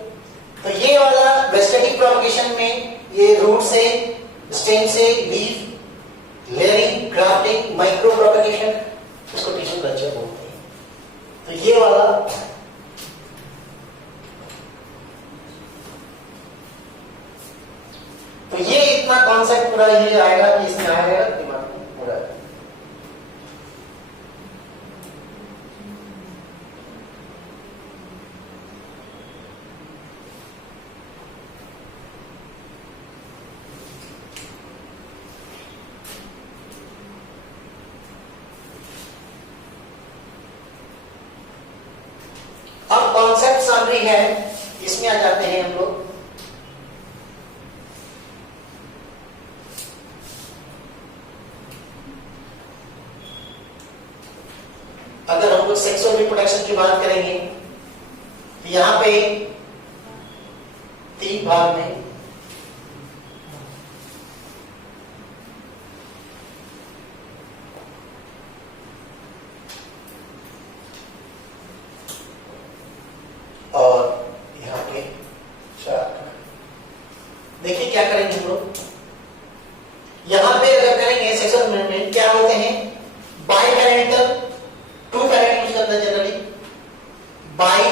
तो ये वाला वेजिटेटिव प्रोपेगेशन में ये रूट से, स्टेम से, leaf, layering, grafting, micro propagation, इसको टिश्यू कल्चर बोलते हैं। तो ये वाला तो ये इतना कॉन्सेप्ट पूरा ये आएगा कि इसमें आएगा दिमाग में पूरा। जनरली है, इसमें आ जाते हैं हम लोग। अगर हम लोग सेक्सुअल रिप्रोडक्शन की बात करेंगे, यहां पे 3 भाग में और यहां पे 4। देखिए क्या करेंगे हम लोग, यहां पे अगर करेंगे सेक्सुअल में क्या होते हैं, बाई पैरेंटल, 2 पैरेंट यूज करते हैं generally, by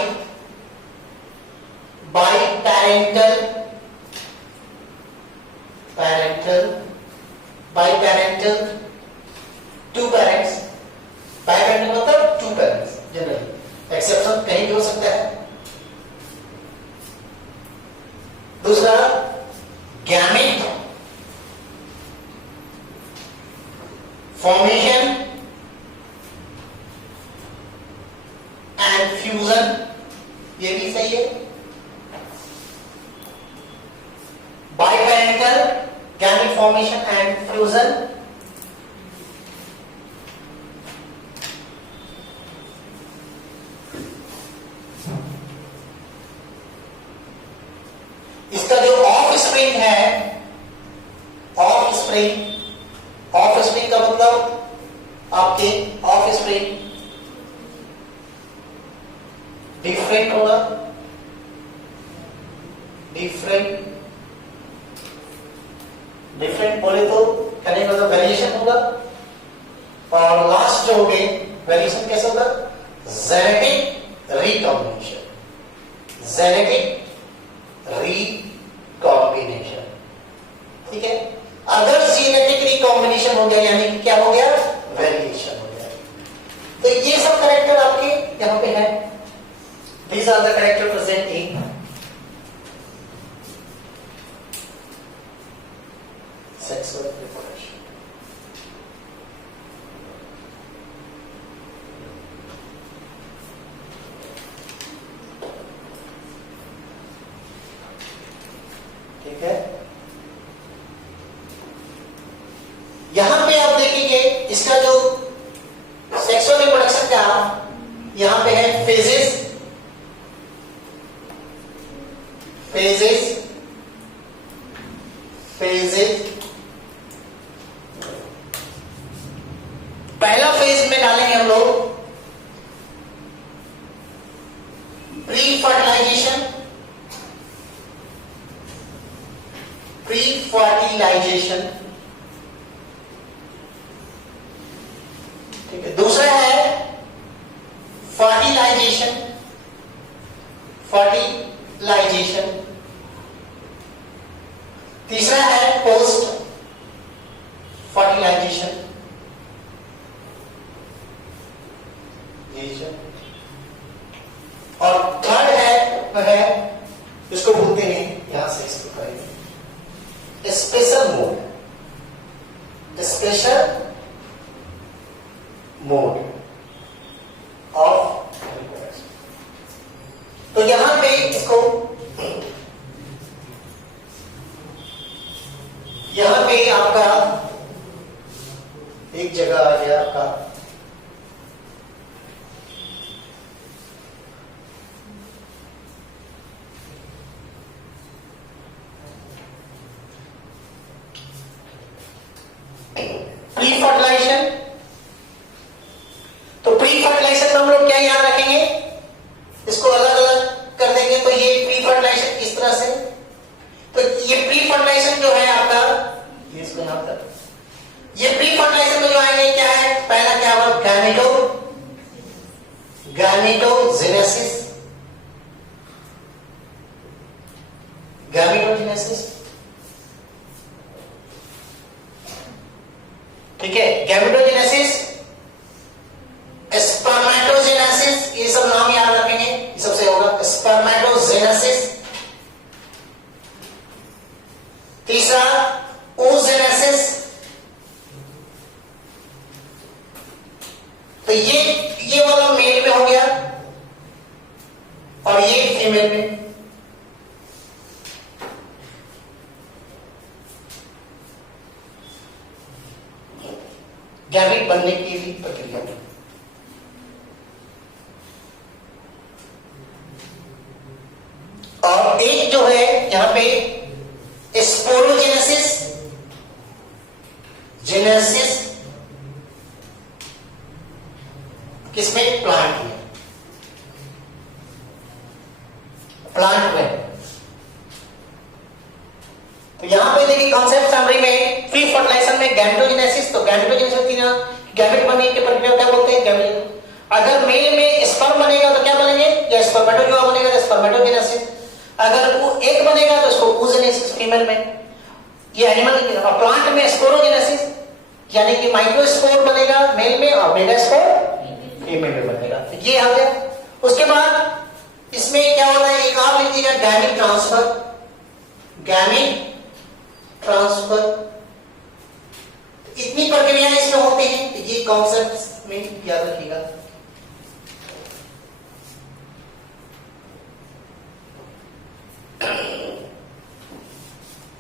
parental, by parental 2 parents, by parental मतलब 2 पेरेंट्स जनरली, एक्सेप्शन कहीं भी हो सकता है। दूसरा गैमेट फॉर्मेशन एंड फ्यूजन, ये भी सही है। बाइपेरेंटल गैमेट फॉर्मेशन एंड फ्यूजन, इसका जो ऑफ स्प्रिंग है, ऑफ स्प्रिंग का मतलब आपके ऑफ स्प्रिंग डिफरेंट होगा, डिफरेंट बोले तो कहने का मतलब वेरिएशन होगा। और लास्ट जो हो गए वेरिएशन कैसे होगा, जेनेटिक रिकॉम्बिनेशन, ठीक है। अगर जेनेटिक रिकॉम्बिनेशन हो गया यानी कि क्या हो गया, वेरिएशन हो गया। तो ये सब कैरेक्टर आपके यहां पे है, these are the character present in sexual reproduction. ठीक है, यहां पे आप देखेंगे इसका जो सेक्सुअल रिप्रोडक्शन का यहां पे है फेजेस, पहला फेज में डालेंगे हम लोग प्री फर्टिलाइजेशन, ठीक है। दूसरा है फर्टिलाइजेशन, तीसरा है पोस्ट फर्टिलाइजेशन, और थर्ड है इसको बोलते हैं, यहां से इसको करेंगे स्पेशल मोड ऑफ रिप्रोडक्शन। तो यहां पे इसको, यहां पे आपका एक जगह आ गया आपका प्री फर्टिलाइजेशन। तो प्री फर्टिलाइजेशन में हम लोग क्या याद रखेंगे, इसको अलग अलग कर देंगे। तो ये प्री फर्टिलाइजेशन इस तरह से, तो ये प्री फर्टिलाइजेशन जो है आपका, इसको यहां तक, ये प्री फर्टिलाइजेशन में जो आएंगे क्या है, पहला क्या होगा, गैमेटोजेनेसिस, ठीक है। गैमेटोजेनेसिस, स्पर्मेटोजेनेसिस, ये सब नाम याद रखेंगे, ये सबसे होगा स्पर्मेटोजेनेसिस। तीसरा oogenesis, तो ये वाला मेल में हो गया। और ये फीमेल में। गैमेट बनने की भी प्रक्रिया में और एक जो है यहां पे स्पोरोजेनेसिस, जेनेसिस किसमें? प्लांट में। प्लांट में तो यहां पे देखिए कॉन्सेप्ट समरी में फ्री फर्टिलाइजेशन में गैमेटोजेनेसिस, तो गैमेटोजेनेसिस होती है गैमेट बनने की प्रक्रिया क्या बोलते हैं? गैमेट। अगर मेल में स्पर्म बनेगा तो क्या बनेंगे? या स्पर्मेटोजोआ बनेगा तो स्पर्मेटोजेनेसिस। अगर वो एक बनेगा तो उसको oogenesis फीमेल में। ये एनिमल। और प्लांट में स्पोरोजेनेसिस यानी कि माइक्रोस्पोर बनेगा मेल में और मेगास्पोर फीमेल में बनेगा। तो ये आ गया। उसके बाद इसमें क्या होता है? एक आप लीजिएगा गैमेट ट्रांसफर। गैमेट ट्रांसफर इतनी प्रक्रियाएं इसमें होती हैं। तो ये कॉन्सेप्ट में याद रखिएगा।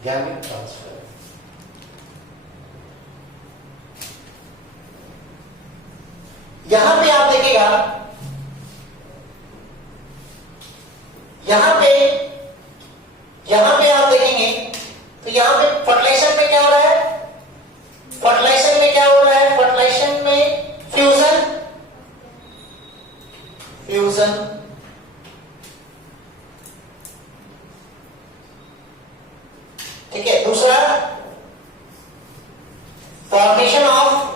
गैमेट ट्रांसफर यहां पे आप देखिएगा, यहां पे आप देखेंगे तो यहां पे फर्टिलाइजेशन में क्या हो रहा है? फर्टिलाइजेशन में क्या हो रहा है? फर्टिलाइजेशन में फ्यूजन ठीक है। दूसरा formation of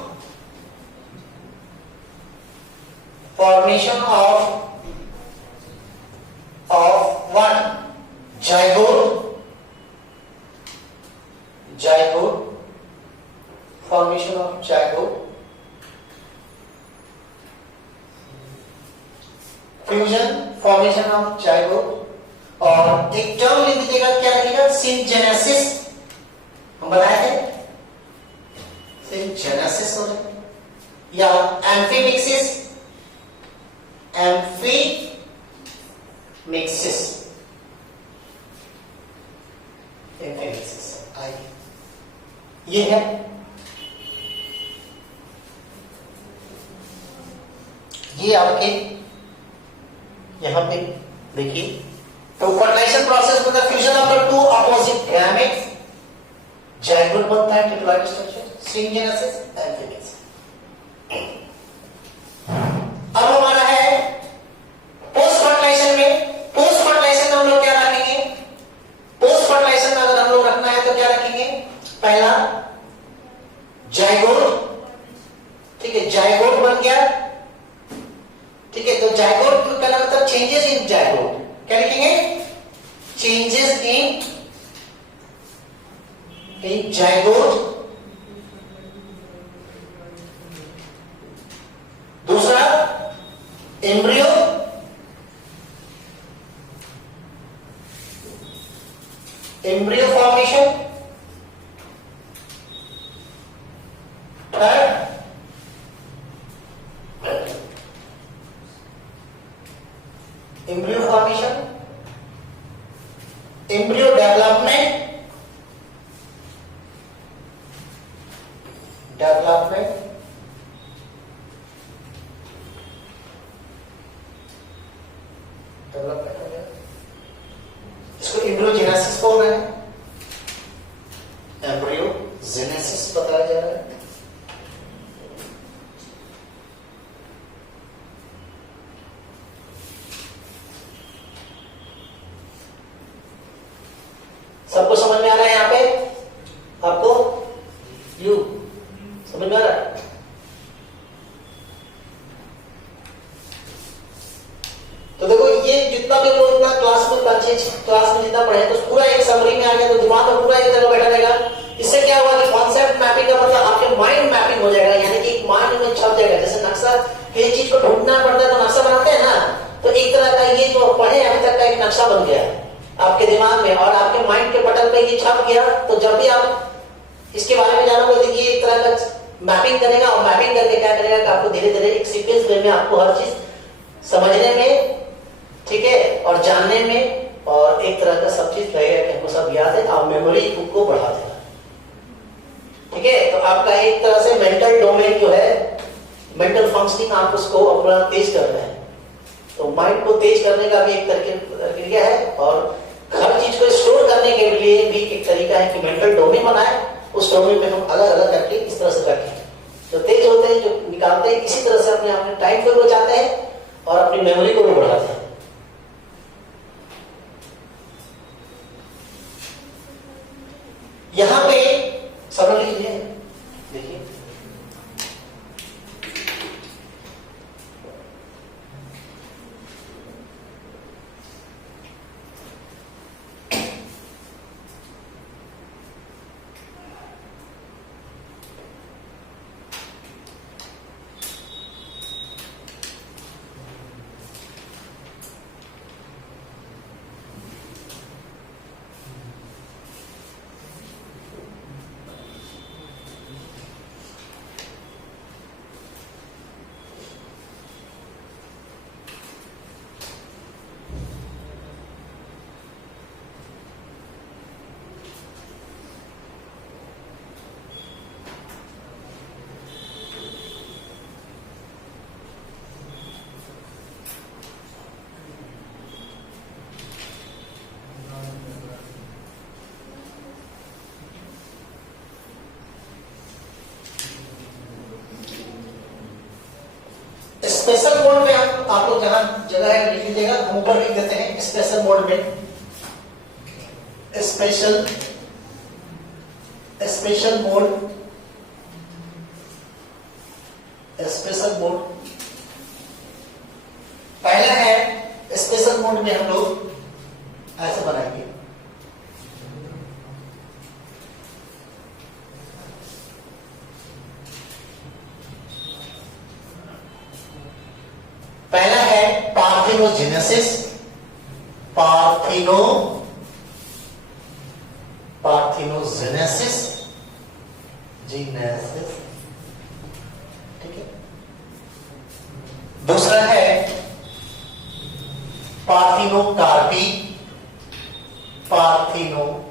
what? Zygote formation of zygote. Fusion formation of zygote. और एक टर्म लिख दीजिएगा, क्या लिखिएगा? सिंजेनेसिस। हम बताए थे सिंजेनेसिस हो जाए या एम्फीमिक्सिस। ये है। ये आपके यहां पे देखिए तो फर्टिलाइजेशन प्रोसेस में fusion of the two opposite gametes zygote बनता है, डिप्लॉइड स्ट्रक्चर, सिंजेनेसिस, एम्फीमिक्सिस। अब हमारा है पोस्ट फर्टिलाइजेशन में। पोस्ट फर्टिलाइजेशन में हम लोग क्या रखेंगे? पोस्ट फर्टिलाइजेशन में अगर हम लोग रखना है तो क्या रखेंगे? पहला जाइगोट, ठीक है, जाइगोट बन गया, ठीक है। तो जाइगोट का पहला मतलब चेंजेस इन जाइगोट, क्या लिखेंगे? Changes in zygote. दूसरा embryo, embryo formation. Third embryo formation, embryo development, development हो गया, इसको एम्ब्रियोजेनेसिस बोल रहे हैं। एम्ब्रियोजेनेसिस बताया जा रहा है। सबको समझ में आ रहा है? यहां पे आपको यू समझ में आ रहा है? तो देखो ये जितना भी लोग इतना क्लास में जितना पढ़े तो पूरा एक समरी में आ गया, तो दिमाग में पूरा एक जगह बैठा रहेगा। इससे क्या होगा कि कॉन्सेप्ट मैपिंग का मतलब आपके माइंड मैपिंग हो जाएगा, यानी कि माइंड में छप जाएगा। जैसे नक्शा किसी चीज को ढूंढना पड़ता है तो नक्शा बनाते हैं ना, तो एक तरह का ये जो पढ़े अभी तक का एक नक्शा बन गया आपके दिमाग में और आपके माइंड के पटल पे ये छप गया। तो जब भी आप इसके बारे में जानोगे तो ये एक तरह का मैपिंग करेगा और मैपिंग करके क्या करेगा कि आपको धीरे धीरे एक सीक्वेंस वे में आपको हर चीज समझने में, ठीक है, और जानने में और एक तरह का सब चीज लगेगा कि हमको सब याद है, आप मेमोरी को बढ़ा देगा। ठीक है, तो आपका एक तरह से मेंटल डोमेन जो है, मेंटल फंक्शनिंग आप उसको अपना तेज कर रहे हैं। तो माइंड को तेज करने का भी एक तरीका है, और हर चीज को स्टोर करने के लिए भी एक तरीका है कि मेंटल डोमेन बनाए, उस डोमेन में हम अलग अलग करके इस तरह से रखें। जो तेज होते हैं, जो निकालते हैं, इसी तरह से अपने टाइम को भी बचाते हैं और अपनी मेमोरी को भी बढ़ाते हैं। यहां पे समझ लीजिए, देखिए स्पेशल मोड में आप लोग जहां जगह है लिख लीजिएगा, हम ऊपर लिख देते हैं स्पेशल मोड में। स्पेशल मोड, स्पेशल मोड पहला है। स्पेशल मोड में हम लोग ऐसे बनाएंगे, पहला है पार्थिनोजेनेसिस, पार्थिनोजेनेसिस, जीनेसिस, ठीक है। दूसरा है पार्थिनोकार्पी, पार्थिनोकार्पी।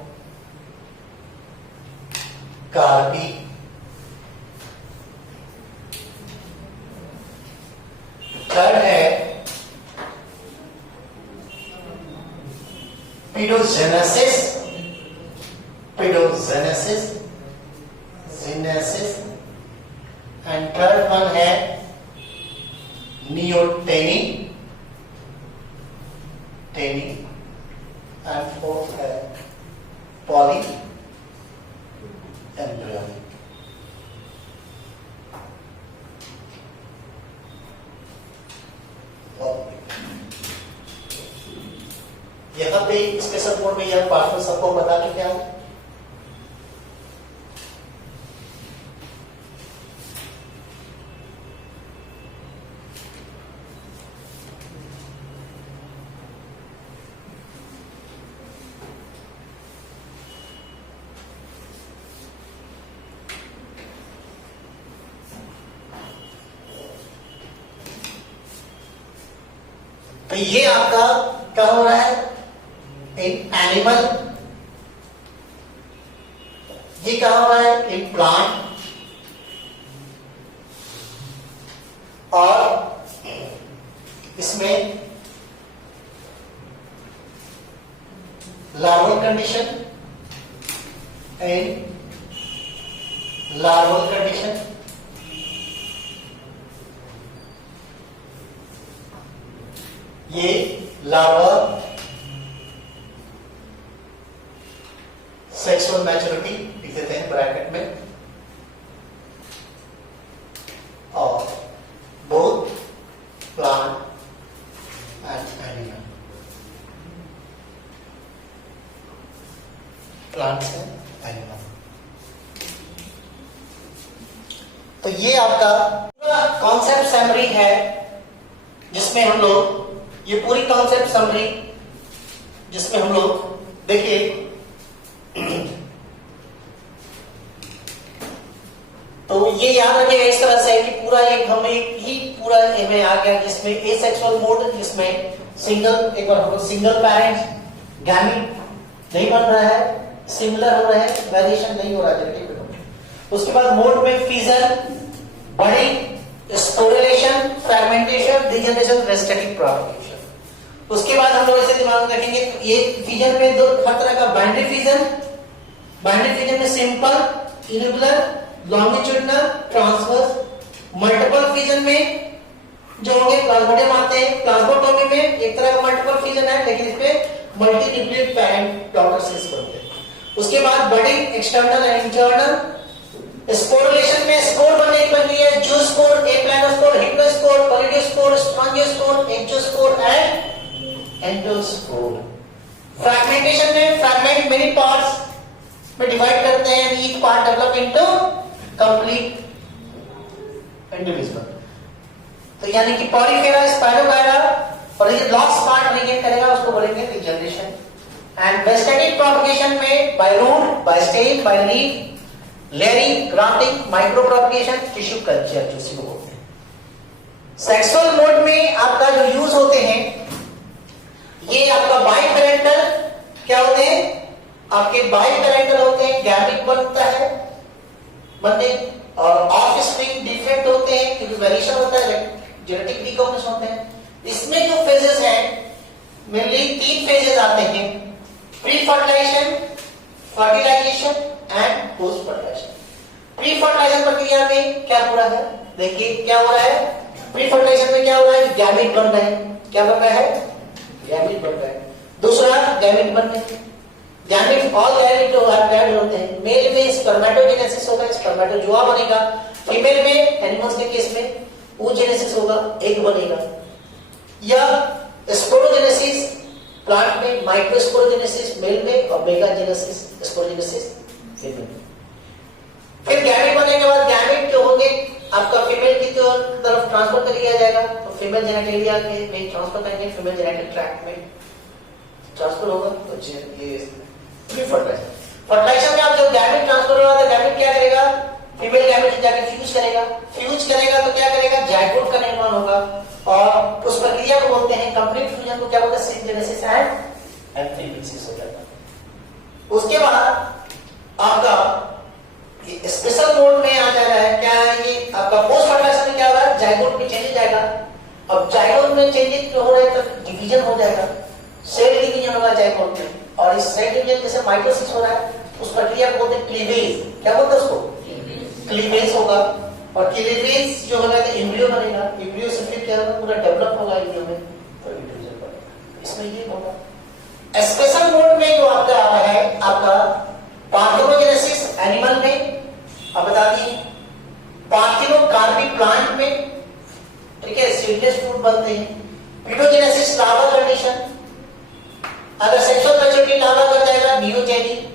थर्ड है paedogenesis, Genesis. And third one है नियोटेनी, एंड फोर्थ है पॉली एम्ब्रियोनिक। यहां पे स्पेशल मोड में यह पार्ट सबको बता के क्या है। तो ये आपका क्या हो रहा है इन एनिमल, ये क्या हो रहा है इन प्लांट, और इसमें larval condition and larval condition. ये लार्वा सेक्सुअल मैच्योरिटी लिख देते हैं ब्रैकेट में, और both plant and animal, plants and animal. तो ये आपका पूरा कॉन्सेप्ट समरी है, जिसमें हम लोग ये पूरी कॉन्सेप्ट समरी, जिसमें हम लोग देखिए तो ये याद रखिएगा इस तरह से कि पूरा एक हम एक ही पूरा में आ गया, जिसमें एसेक्सुअल मोड, जिसमें सिंगल, एक बार हम लोग सिंगल पेरेंट गैमीट नहीं बन रहा है, सिमिलर हो रहा है, वेरिएशन नहीं हो रहा जेनेटिक में। उसके बाद मोड में fission, budding, sporulation, fragmentation, degeneration, रेस्टेटिक प्रोपगेशन। उसके बाद हम लोग इसे दिमाग में रखेंगे, ये फिजन में दो हर तरह का बाइनरी फिजन में simple, irregular, longitudinal, transverse. Multiple fission में जो होंगे प्लाज्मोडियम आते हैं। प्लाज्मोटोमी में एक तरह का मल्टीपल फिजन है, लेकिन इसमें multi nucleate parent daughter cells बनते हैं। उसके बाद budding, external and internal. Sporulation में स्पोर बनने की प्रक्रिया है, zoospore, aplanospore, hypnospore, conidiospore, sporangiospore, exospore and endospore. Fragmentation में फ्रैगमेंट मेनी पार्ट्स में डिवाइड करते हैं, each part develop into complete individual. तो यानी कि पॉलीफेरा, स्पाइरोगायरा, और ये लॉस्ट पार्ट रिगेन करेगा, उसको बोलेंगे रीजनरेशन। एंड वेस्टेटिक प्रोपगेशन में by root, by stem, by leaf, layering, grafting, micro propagation, tissue culture जो इसी को बोलते हैं। सेक्सुअल मोड में आपका जो यूज होते हैं, ये आपका बाइपेरेंटल क्या होते हैं, आपके बाइपेरेंटल होते हैं, गैमेट बनता है, बनने और ऑफ स्प्रिंग डिफेक्ट होते हैं क्योंकि वेरिएशन होता है, जेनेटिक डिकम्पोजिशन होते हैं। इसमें जो फेजेस हैं, मेनली 3 फेजेस आते हैं, pre fertilisation, fertilisation and post fertilisation. Pre fertilisation प्रक्रिया में क्या हो रहा है, देखिए क्या हो रहा है। प्री फर्टिलाइजेशन में क्या हो रहा है, गैमेट बन रहे हैं। क्या बन रहा है, गैमेट बन रहा है। दूसरा गैमेट बनने, गैमेट ऑल गैमेट जो पैड होते हैं। मेल में स्पर्मेटोजेनेसिस होगा, स्पर्मेटोजोआ बनेगा। फीमेल में, एनिमल्स के केस में oogenesis होगा, एग बनेगा। या स्पोरोजेनेसिस प्लांट में, माइक्रोस्पोरोजेनेसिस मेल में, और मेगाजेनेसिस स्पोरोजेनेसिस फीमेल में। फिर गैमेट बनने के बाद गैमेट जो होंगे आपका फीमेल की तरफ ट्रांसफर कर दिया जाएगा, तो फीमेल जेनेटेरिया में ट्रांसफर करेंगे, फीमेल जेनेटिक ट्रैक्ट में ट्रांसफर होगा। तो ये प्री फर्टिलाइजेशन। फर्टिलाइजेशन में आप जब गैमेट ट्रांसफर होगा तो गैमेट क्या करेगा, फीमेल गैमेट जाके फ्यूज करेगा तो क्या करेगा, जाइगोट का निर्माण होगा, और उस प्रक्रिया को बोलते हैं कंप्लीट फ्यूजन को क्या बोलते हैं, सिंजेनेसिस एंड एम्फिबियोसिस हो जाता है। उसके बाद आपका स्पेशल मोड में आ जा रहा है, क्या ये आपका पोस्ट फर्टिलाइजेशन में क्या हो रहा है, जाइगोट में चेंज जाएगा। अब जाइगोट में चेंजेस हो रहे हैं तो डिवीजन हो जाएगा, सेल डिवीजन होगा जाइगोट में, और इस सेल डिवीजन जैसे माइटोसिस हो रहा है, उस प्रक्रिया को बोलते हैं क्लीवेज। क्या बोलते हैं उसको, क्लीवेज होगा। और क्लीवेज जो होगा तो एम्ब्रियो बनेगा, एम्ब्रियो से फिर क्या होगा, पूरा डेवलप होगा एम्ब्रियो में, तो इंडिविजुअल बनेगा। इसमें ये होगा। स्पेशल मोड में जो आपका आ रहा है, आपका पार्थेनोजेनेसिस एनिमल में, अब बता दी पार्थिनोकार्पी प्लांट में, ठीक है, सीडलेस फ्रूट बनते हैं। पीडोजेनेसिस लार्वा कंडीशन, अगर सेक्सुअल मैच्योरिटी लार्वा कर जाएगा, नियोजेनिक।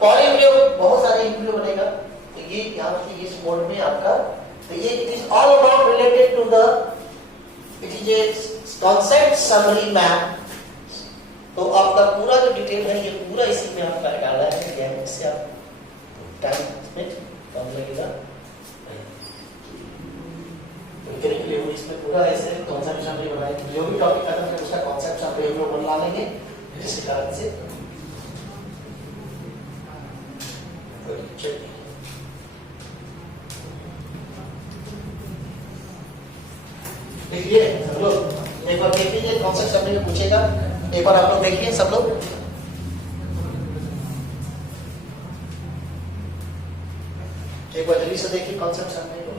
पॉलीएम्ब्रियो, बहुत सारे एम्ब्रियो बनेगा। तो ये यहाँ से इस मोड में आपका, तो ये it is all about related to the, it is a concept summary map. तो आपका पूरा जो डिटेल है ये पूरा इसी में आपका डाला है, गैमेट से आप टाइम में कम लगेगा। इसमें पूरा ऐसे कॉन्सेप्ट समरी बनाए, जो भी टॉपिक खत्म है उसका कॉन्सेप्ट समरी हम लोग बना लेंगे, जिस कारण से देखिए सब लोग एक बार देख लीजिए, कॉन्सेप्ट समरी में पूछेगा, एक बार आप लोग देखिए सब लोग। एक बार जल्दी से देखिए कॉन्सेप्ट समरी को।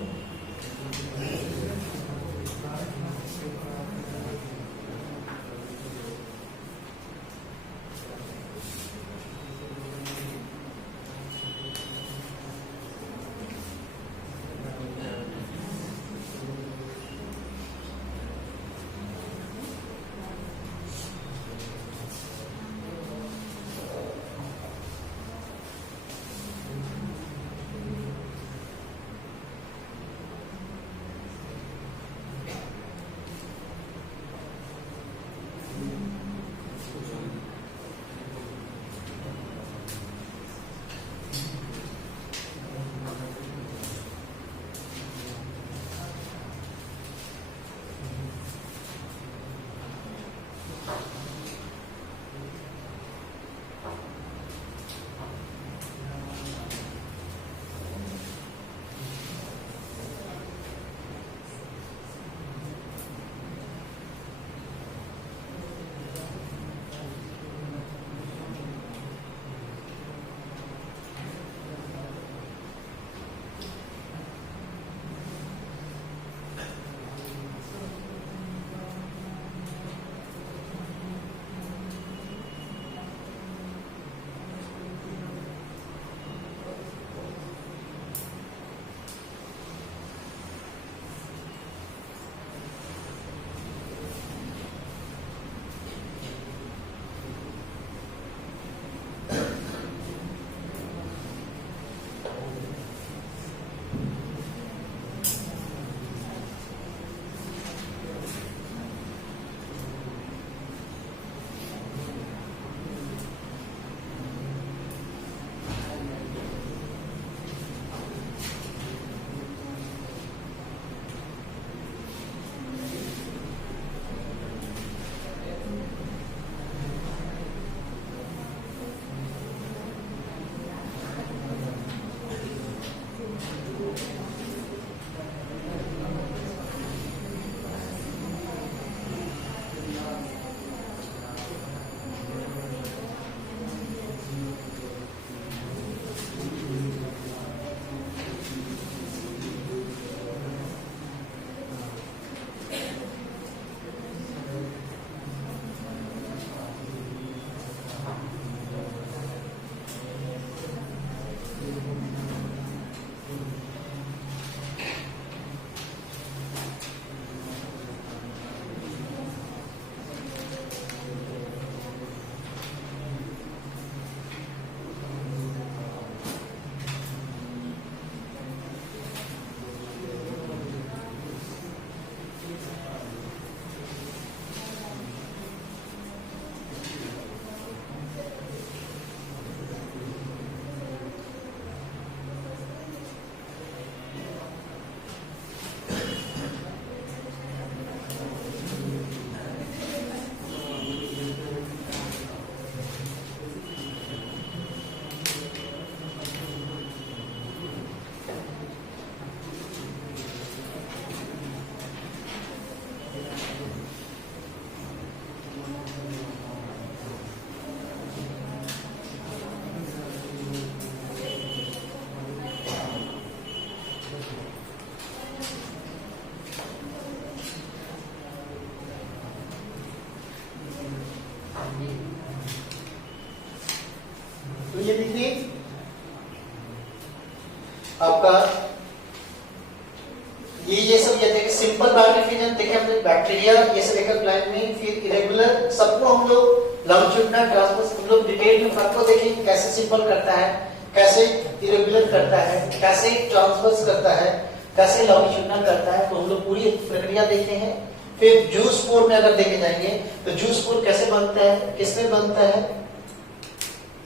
ये सिलिकल प्लांट में। फिर इरेगुलर, सबको हम लोग लॉन्जिट्यूडिनल ट्रांसवर्स हम लोग डिटेल में सबको देखेंगे, कैसे सिंपल करता है, कैसे इरेगुलर करता है, कैसे ट्रांसवर्स करता है, कैसे लॉन्जिट्यूडिनल करता है, तो हम लोग पूरी प्रक्रिया देखे हैं। फिर जूस पोर में अगर देखे जाएंगे तो जूस पोर कैसे बनता है, किसमें बनता है,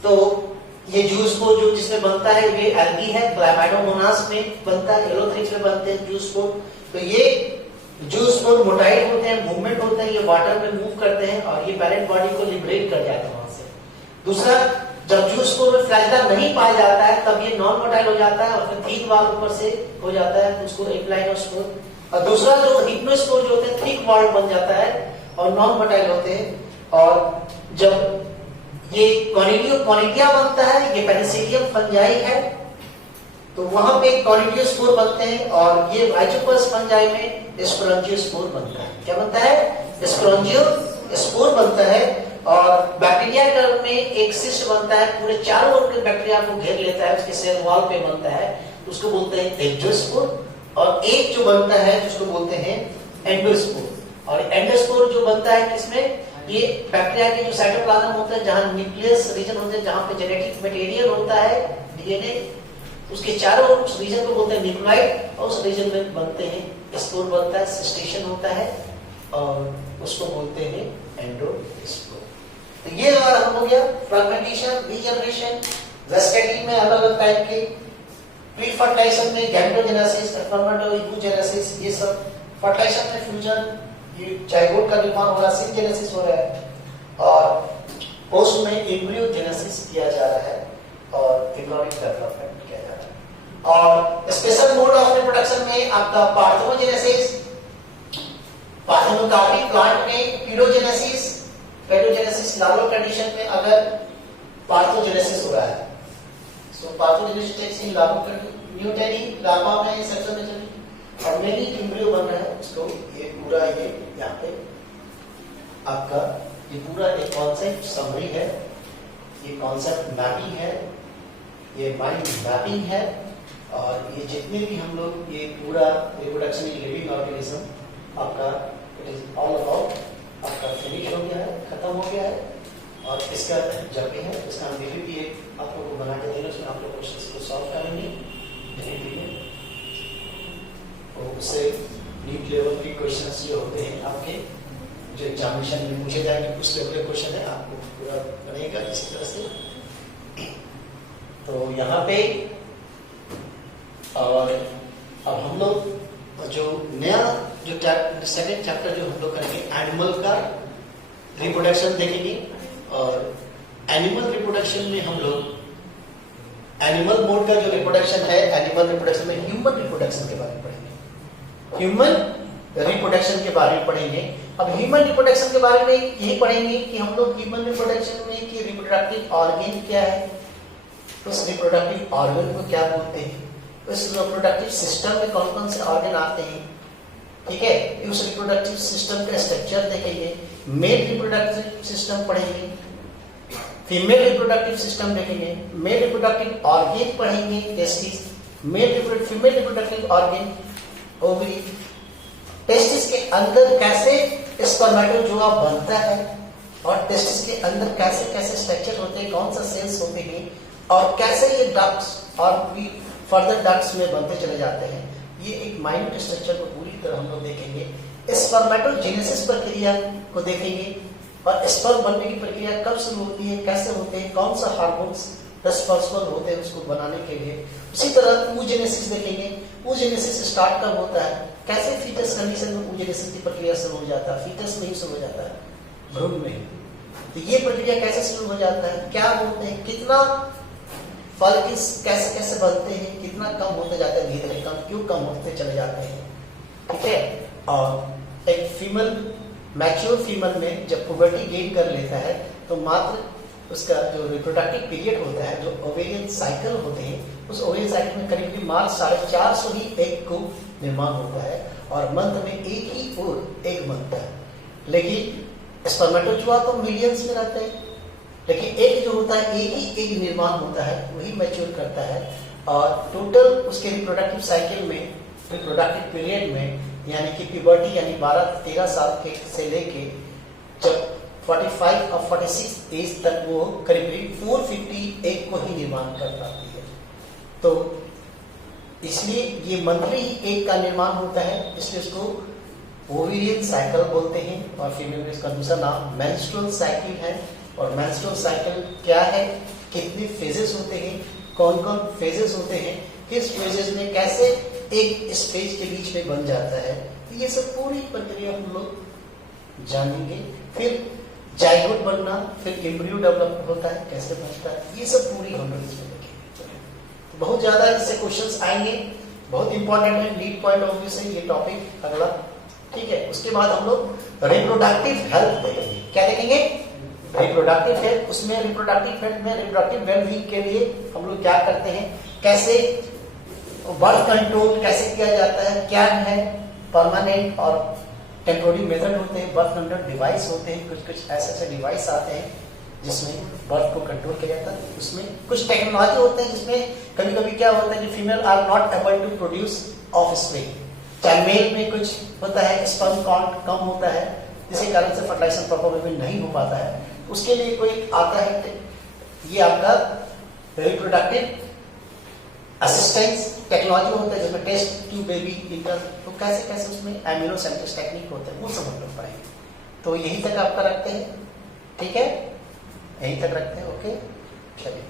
तो ये जूस पोर जो जिसमें बनता है ये एल्गी है, क्लामाइडोमोनास में बनता है, एलोथ्रिक्स में बनते हैं जूस पोर। तो ये जूस पोर मोटाइल होते हैं, मूवमेंट होते हैं, ये वाटर में मूव करते हैं और ये पैरेंट बॉडी को लिबरेट कर जाते हैं वहां से। दूसरा, जब जूस पोर में फ्लैजेला नहीं पाया जाता है तब ये नॉन मोटाइल हो जाता है और फिर थिक वॉल ऊपर से हो जाता है, तो उसको एप्लाइनोस्पोर। और दूसरा जो हिप्नोस्पोर जो होते हैं थिक वॉल बन जाता है और नॉन मोटाइल होते हैं। और जब ये कॉनिडिया बनता है, ये पेनिसिलियम फंजाई है, तो वहां पे कॉनिडियोस्पोर बनते हैं और ये वाइचोपर्स फंजाई में स्पोरेंजियोस्पोर बनता है। क्या बनता है? स्पोरेंजियोस्पोर बनता है। और बैक्टीरिया में एक सिस्ट बनता है, पूरे चारों ओर के बैक्टीरिया को घेर लेता है, उसके सेल वॉल पे बनता है, उसको बोलते हैं एंजियोस्पोर। और एक जो बनता है जिसको बोलते हैं एंडोस्पोर। और एंडोस्पोर जो बनता है किसमें, ये बैक्टीरिया के जो साइटोप्लाज्म होता है, जहां न्यूक्लियस रीजन होते हैं, जहां पे जेनेटिक मटेरियल होता है, डीएनए, उसके चारों ओर उस रीजन को बोलते हैं न्यूक्लियोइड, और उस रीजन में बनते हैं स्पोर बनता है, सिस्टेशन होता है और उसको बोलते हैं एंडोस्पोर। तो ये हमारा हो गया फ्रेगमेंटेशन, रीजनरेशन, वेस्टेटिंग में अलग अलग टाइप के, प्री फर्टिलाइजेशन में गैमेटोजेनेसिस, स्पर्मेटोजेनेसिस, ये सब, फर्टिलाइजेशन में फ्यूजन, ये जाइगोट का निर्माण हो रहा है, सिंजेनेसिस हो रहा है, और पोस्ट में एम्ब्रियोजेनेसिस किया जा रहा है और एम्ब्रियोनिक डेवलपमेंट किया जा रहा है। और स्पेशल मोड ऑफ रिप्रोडक्शन में आपका पार्थेनोजेनेसिस, पार्थेनोकार्पिक प्लांट में पीडोजेनेसिस, पेडोजेनेसिस, नॉर्मल कंडीशन में अगर पार्थोजेनेसिस हो रहा है, तो पार्थोजेनेसिस इन न्यूटेनी लार्वा में सेक्सुअल मेचुरिटी और मेनली एम्ब्रियो बन रहा है, उसको ये पूरा ये यहाँ पे आपका ये पूरा एक कॉन्सेप्ट समरी है, ये कॉन्सेप्ट मैपिंग है, ये माइंड मैपिंग है। और ये जितने भी हम लोग ये पूरा रिप्रोडक्शन इन लिविंग ऑर्गेनिज्म आपका इट इज ऑल अबाउट आपका फिनिश हो गया है, खत्म हो गया है। और इसका जब भी है इसका हम भी एक आप लोगों को बना के देंगे, उसमें आप लोग क्वेश्चंस को सॉल्व करेंगे, तो उससे नीट लेवल के क्वेश्चंस जो होते हैं आपके जो एग्जामिनेशन में पूछे जाएंगे, उस लेवल के क्वेश्चन है, आपको पूरा बनेगा इसी तरह से। तो यहाँ पे और अब हम लोग जो नया जो सेकंड चैप्टर जो हम लोग करेंगे एनिमल का रिप्रोडक्शन देखेंगे। और एनिमल रिप्रोडक्शन में हम लोग एनिमल मोड का जो रिप्रोडक्शन है, एनिमल रिप्रोडक्शन में ह्यूमन रिप्रोडक्शन के बारे में पढ़ेंगे, ह्यूमन रिप्रोडक्शन के बारे में पढ़ेंगे। अब ह्यूमन रिप्रोडक्शन के बारे में यही पढ़ेंगे कि हम लोग ह्यूमन रिप्रोडक्शन में कि रिप्रोडक्टिव ऑर्गन क्या है, उस रिप्रोडक्टिव ऑर्गन को क्या बोलते हैं, उस रिप्रोडक्टिव सिस्टम में कौन कौन से ऑर्गन आते हैं, ठीक है, उस रिप्रोडक्टिव सिस्टम का स्ट्रक्चर देखेंगे। मेल रिप्रोडक्टिव सिस्टम पढ़ेंगे, फीमेल रिप्रोडक्टिव सिस्टम देखेंगे, मेल रिप्रोडक्टिव ऑर्गन पढ़ेंगे, testis, female reproductive organ, ovary, testis के अंदर कैसे स्पर्मेटोजोआ बनता है और टेस्टिस के अंदर कैसे कैसे स्ट्रक्चर होते हैं, कौन सा सेल्स होते हैं और कैसे ये डक्ट्स और भी फर्दर डक्ट्स में बनते चले जाते हैं। ये एक माइन्यूट स्ट्रक्चर को पूरी तरह हम लोग देखेंगे। स्पर्मेटोजेनेसिस प्रक्रिया को देखेंगे और स्पर्म बनने की प्रक्रिया कब शुरू होती है, कैसे होते हैं, कौन सा हार्मोन्स रिस्पांसिबल होते हैं उसको बनाने के लिए। उसी तरह oogenesis देखेंगे, oogenesis स्टार्ट कब होता है, कैसे फीटस कंडीशन में oogenesis की प्रक्रिया शुरू हो जाता है, फीटस में ही शुरू हो जाता है, भ्रूण में। तो ये प्रक्रिया कैसे शुरू हो जाता है, क्या बोलते हैं, कितना फल किस कैसे कैसे बनते हैं, कितना कम होते जाते हैं, धीरे धीरे कम क्यों कम होते चले जाते हैं, ठीक है। और एक फीमेल मैच्योर फीमेल में जब पुबर्टी गेन कर लेता है तो मात्र उसका जो रिप्रोडक्टिव पीरियड होता है, जो ओवेरियन साइकिल होते हैं, उस ओवेरियन साइकिल में करीब मात्र 450 ही एग को निर्माण होता है और मंथ में एक ही और एग बनता है। लेकिन स्पर्मेटोजोआ तो मिलियंस में रहते हैं, लेकिन एग जो होता है एक ही एग निर्माण होता है, वही मैच्योर करता है। और टोटल उसके रिप्रोडक्टिव साइकिल में, रिप्रोडक्टिव पीरियड में यानी कि प्यूबर्टी यानी 12-13 साल के से लेके जब 45 और 46 एज तक वो करीब 450 एग को ही निर्माण कर पाती है। तो इसलिए ये मंथली एग का निर्माण होता है, इसलिए उसको ओवेरियन साइकिल बोलते हैं। और फीमेल में इसका दूसरा नाम मेंस्ट्रुअल साइकिल है। और मेंस्ट्रुअल साइकिल क्या है, कितने फेजेस होते हैं, कौन कौन फेजेस होते हैं, किस फेजेस में कैसे एक स्टेज के बीच में बन जाता है, तो ये सब पूरी प्रक्रिया हम लोग जानेंगे। फिर जाइगोट बनना, फिर एम्ब्रियो डेवलप होता है, कैसे बनता है, ये सब पूरी हम लोग इसमें देखेंगे। तो बहुत ज्यादा इससे क्वेश्चंस आएंगे, बहुत इंपॉर्टेंट है, नीड पॉइंट ऑफ व्यू से ये टॉपिक अगला, ठीक है। उसके बाद हम लोग रिप्रोडक्टिव हेल्थ देखेंगे। क्या देखेंगे? Reproductive health. उसमें रिप्रोडक्टिव हेल्थ में रिप्रोडक्टिव वेलबींग के लिए हम लोग क्या करते हैं, कैसे बर्थ कंट्रोल कैसे किया जाता है, क्या है परमानेंट और टेम्पोररी मेथड होते हैं, बर्थ कंट्रोल डिवाइस होते हैं, कुछ ऐसे डिवाइस आते हैं जिसमें बर्थ को कंट्रोल किया जाता है। उसमें कुछ टेक्नोलॉजी होते हैं जिसमें कभी कभी क्या होता है कि female are not able to produce offspring, चाहे मेल में कुछ होता है, स्पर्म काउंट कम होता है, जिसके कारण से फर्टिलाइजेशन प्रॉपर वे में नहीं हो पाता है। उसके लिए कोई आता है, ये आपका रिप्रोडक्टिव असिस्टेंस टेक्नोलॉजी होता है जिसमें टेस्ट ट्यूब बेबी इंटर, तो कैसे कैसे उसमें एम्यूनोसेंट्रिक टेक्निक होते हैं, वो सब हम लोग पढ़ेंगे। तो यही तक आपका रखते हैं, ठीक है, यहीं तक रखते हैं, ओके, चलिए।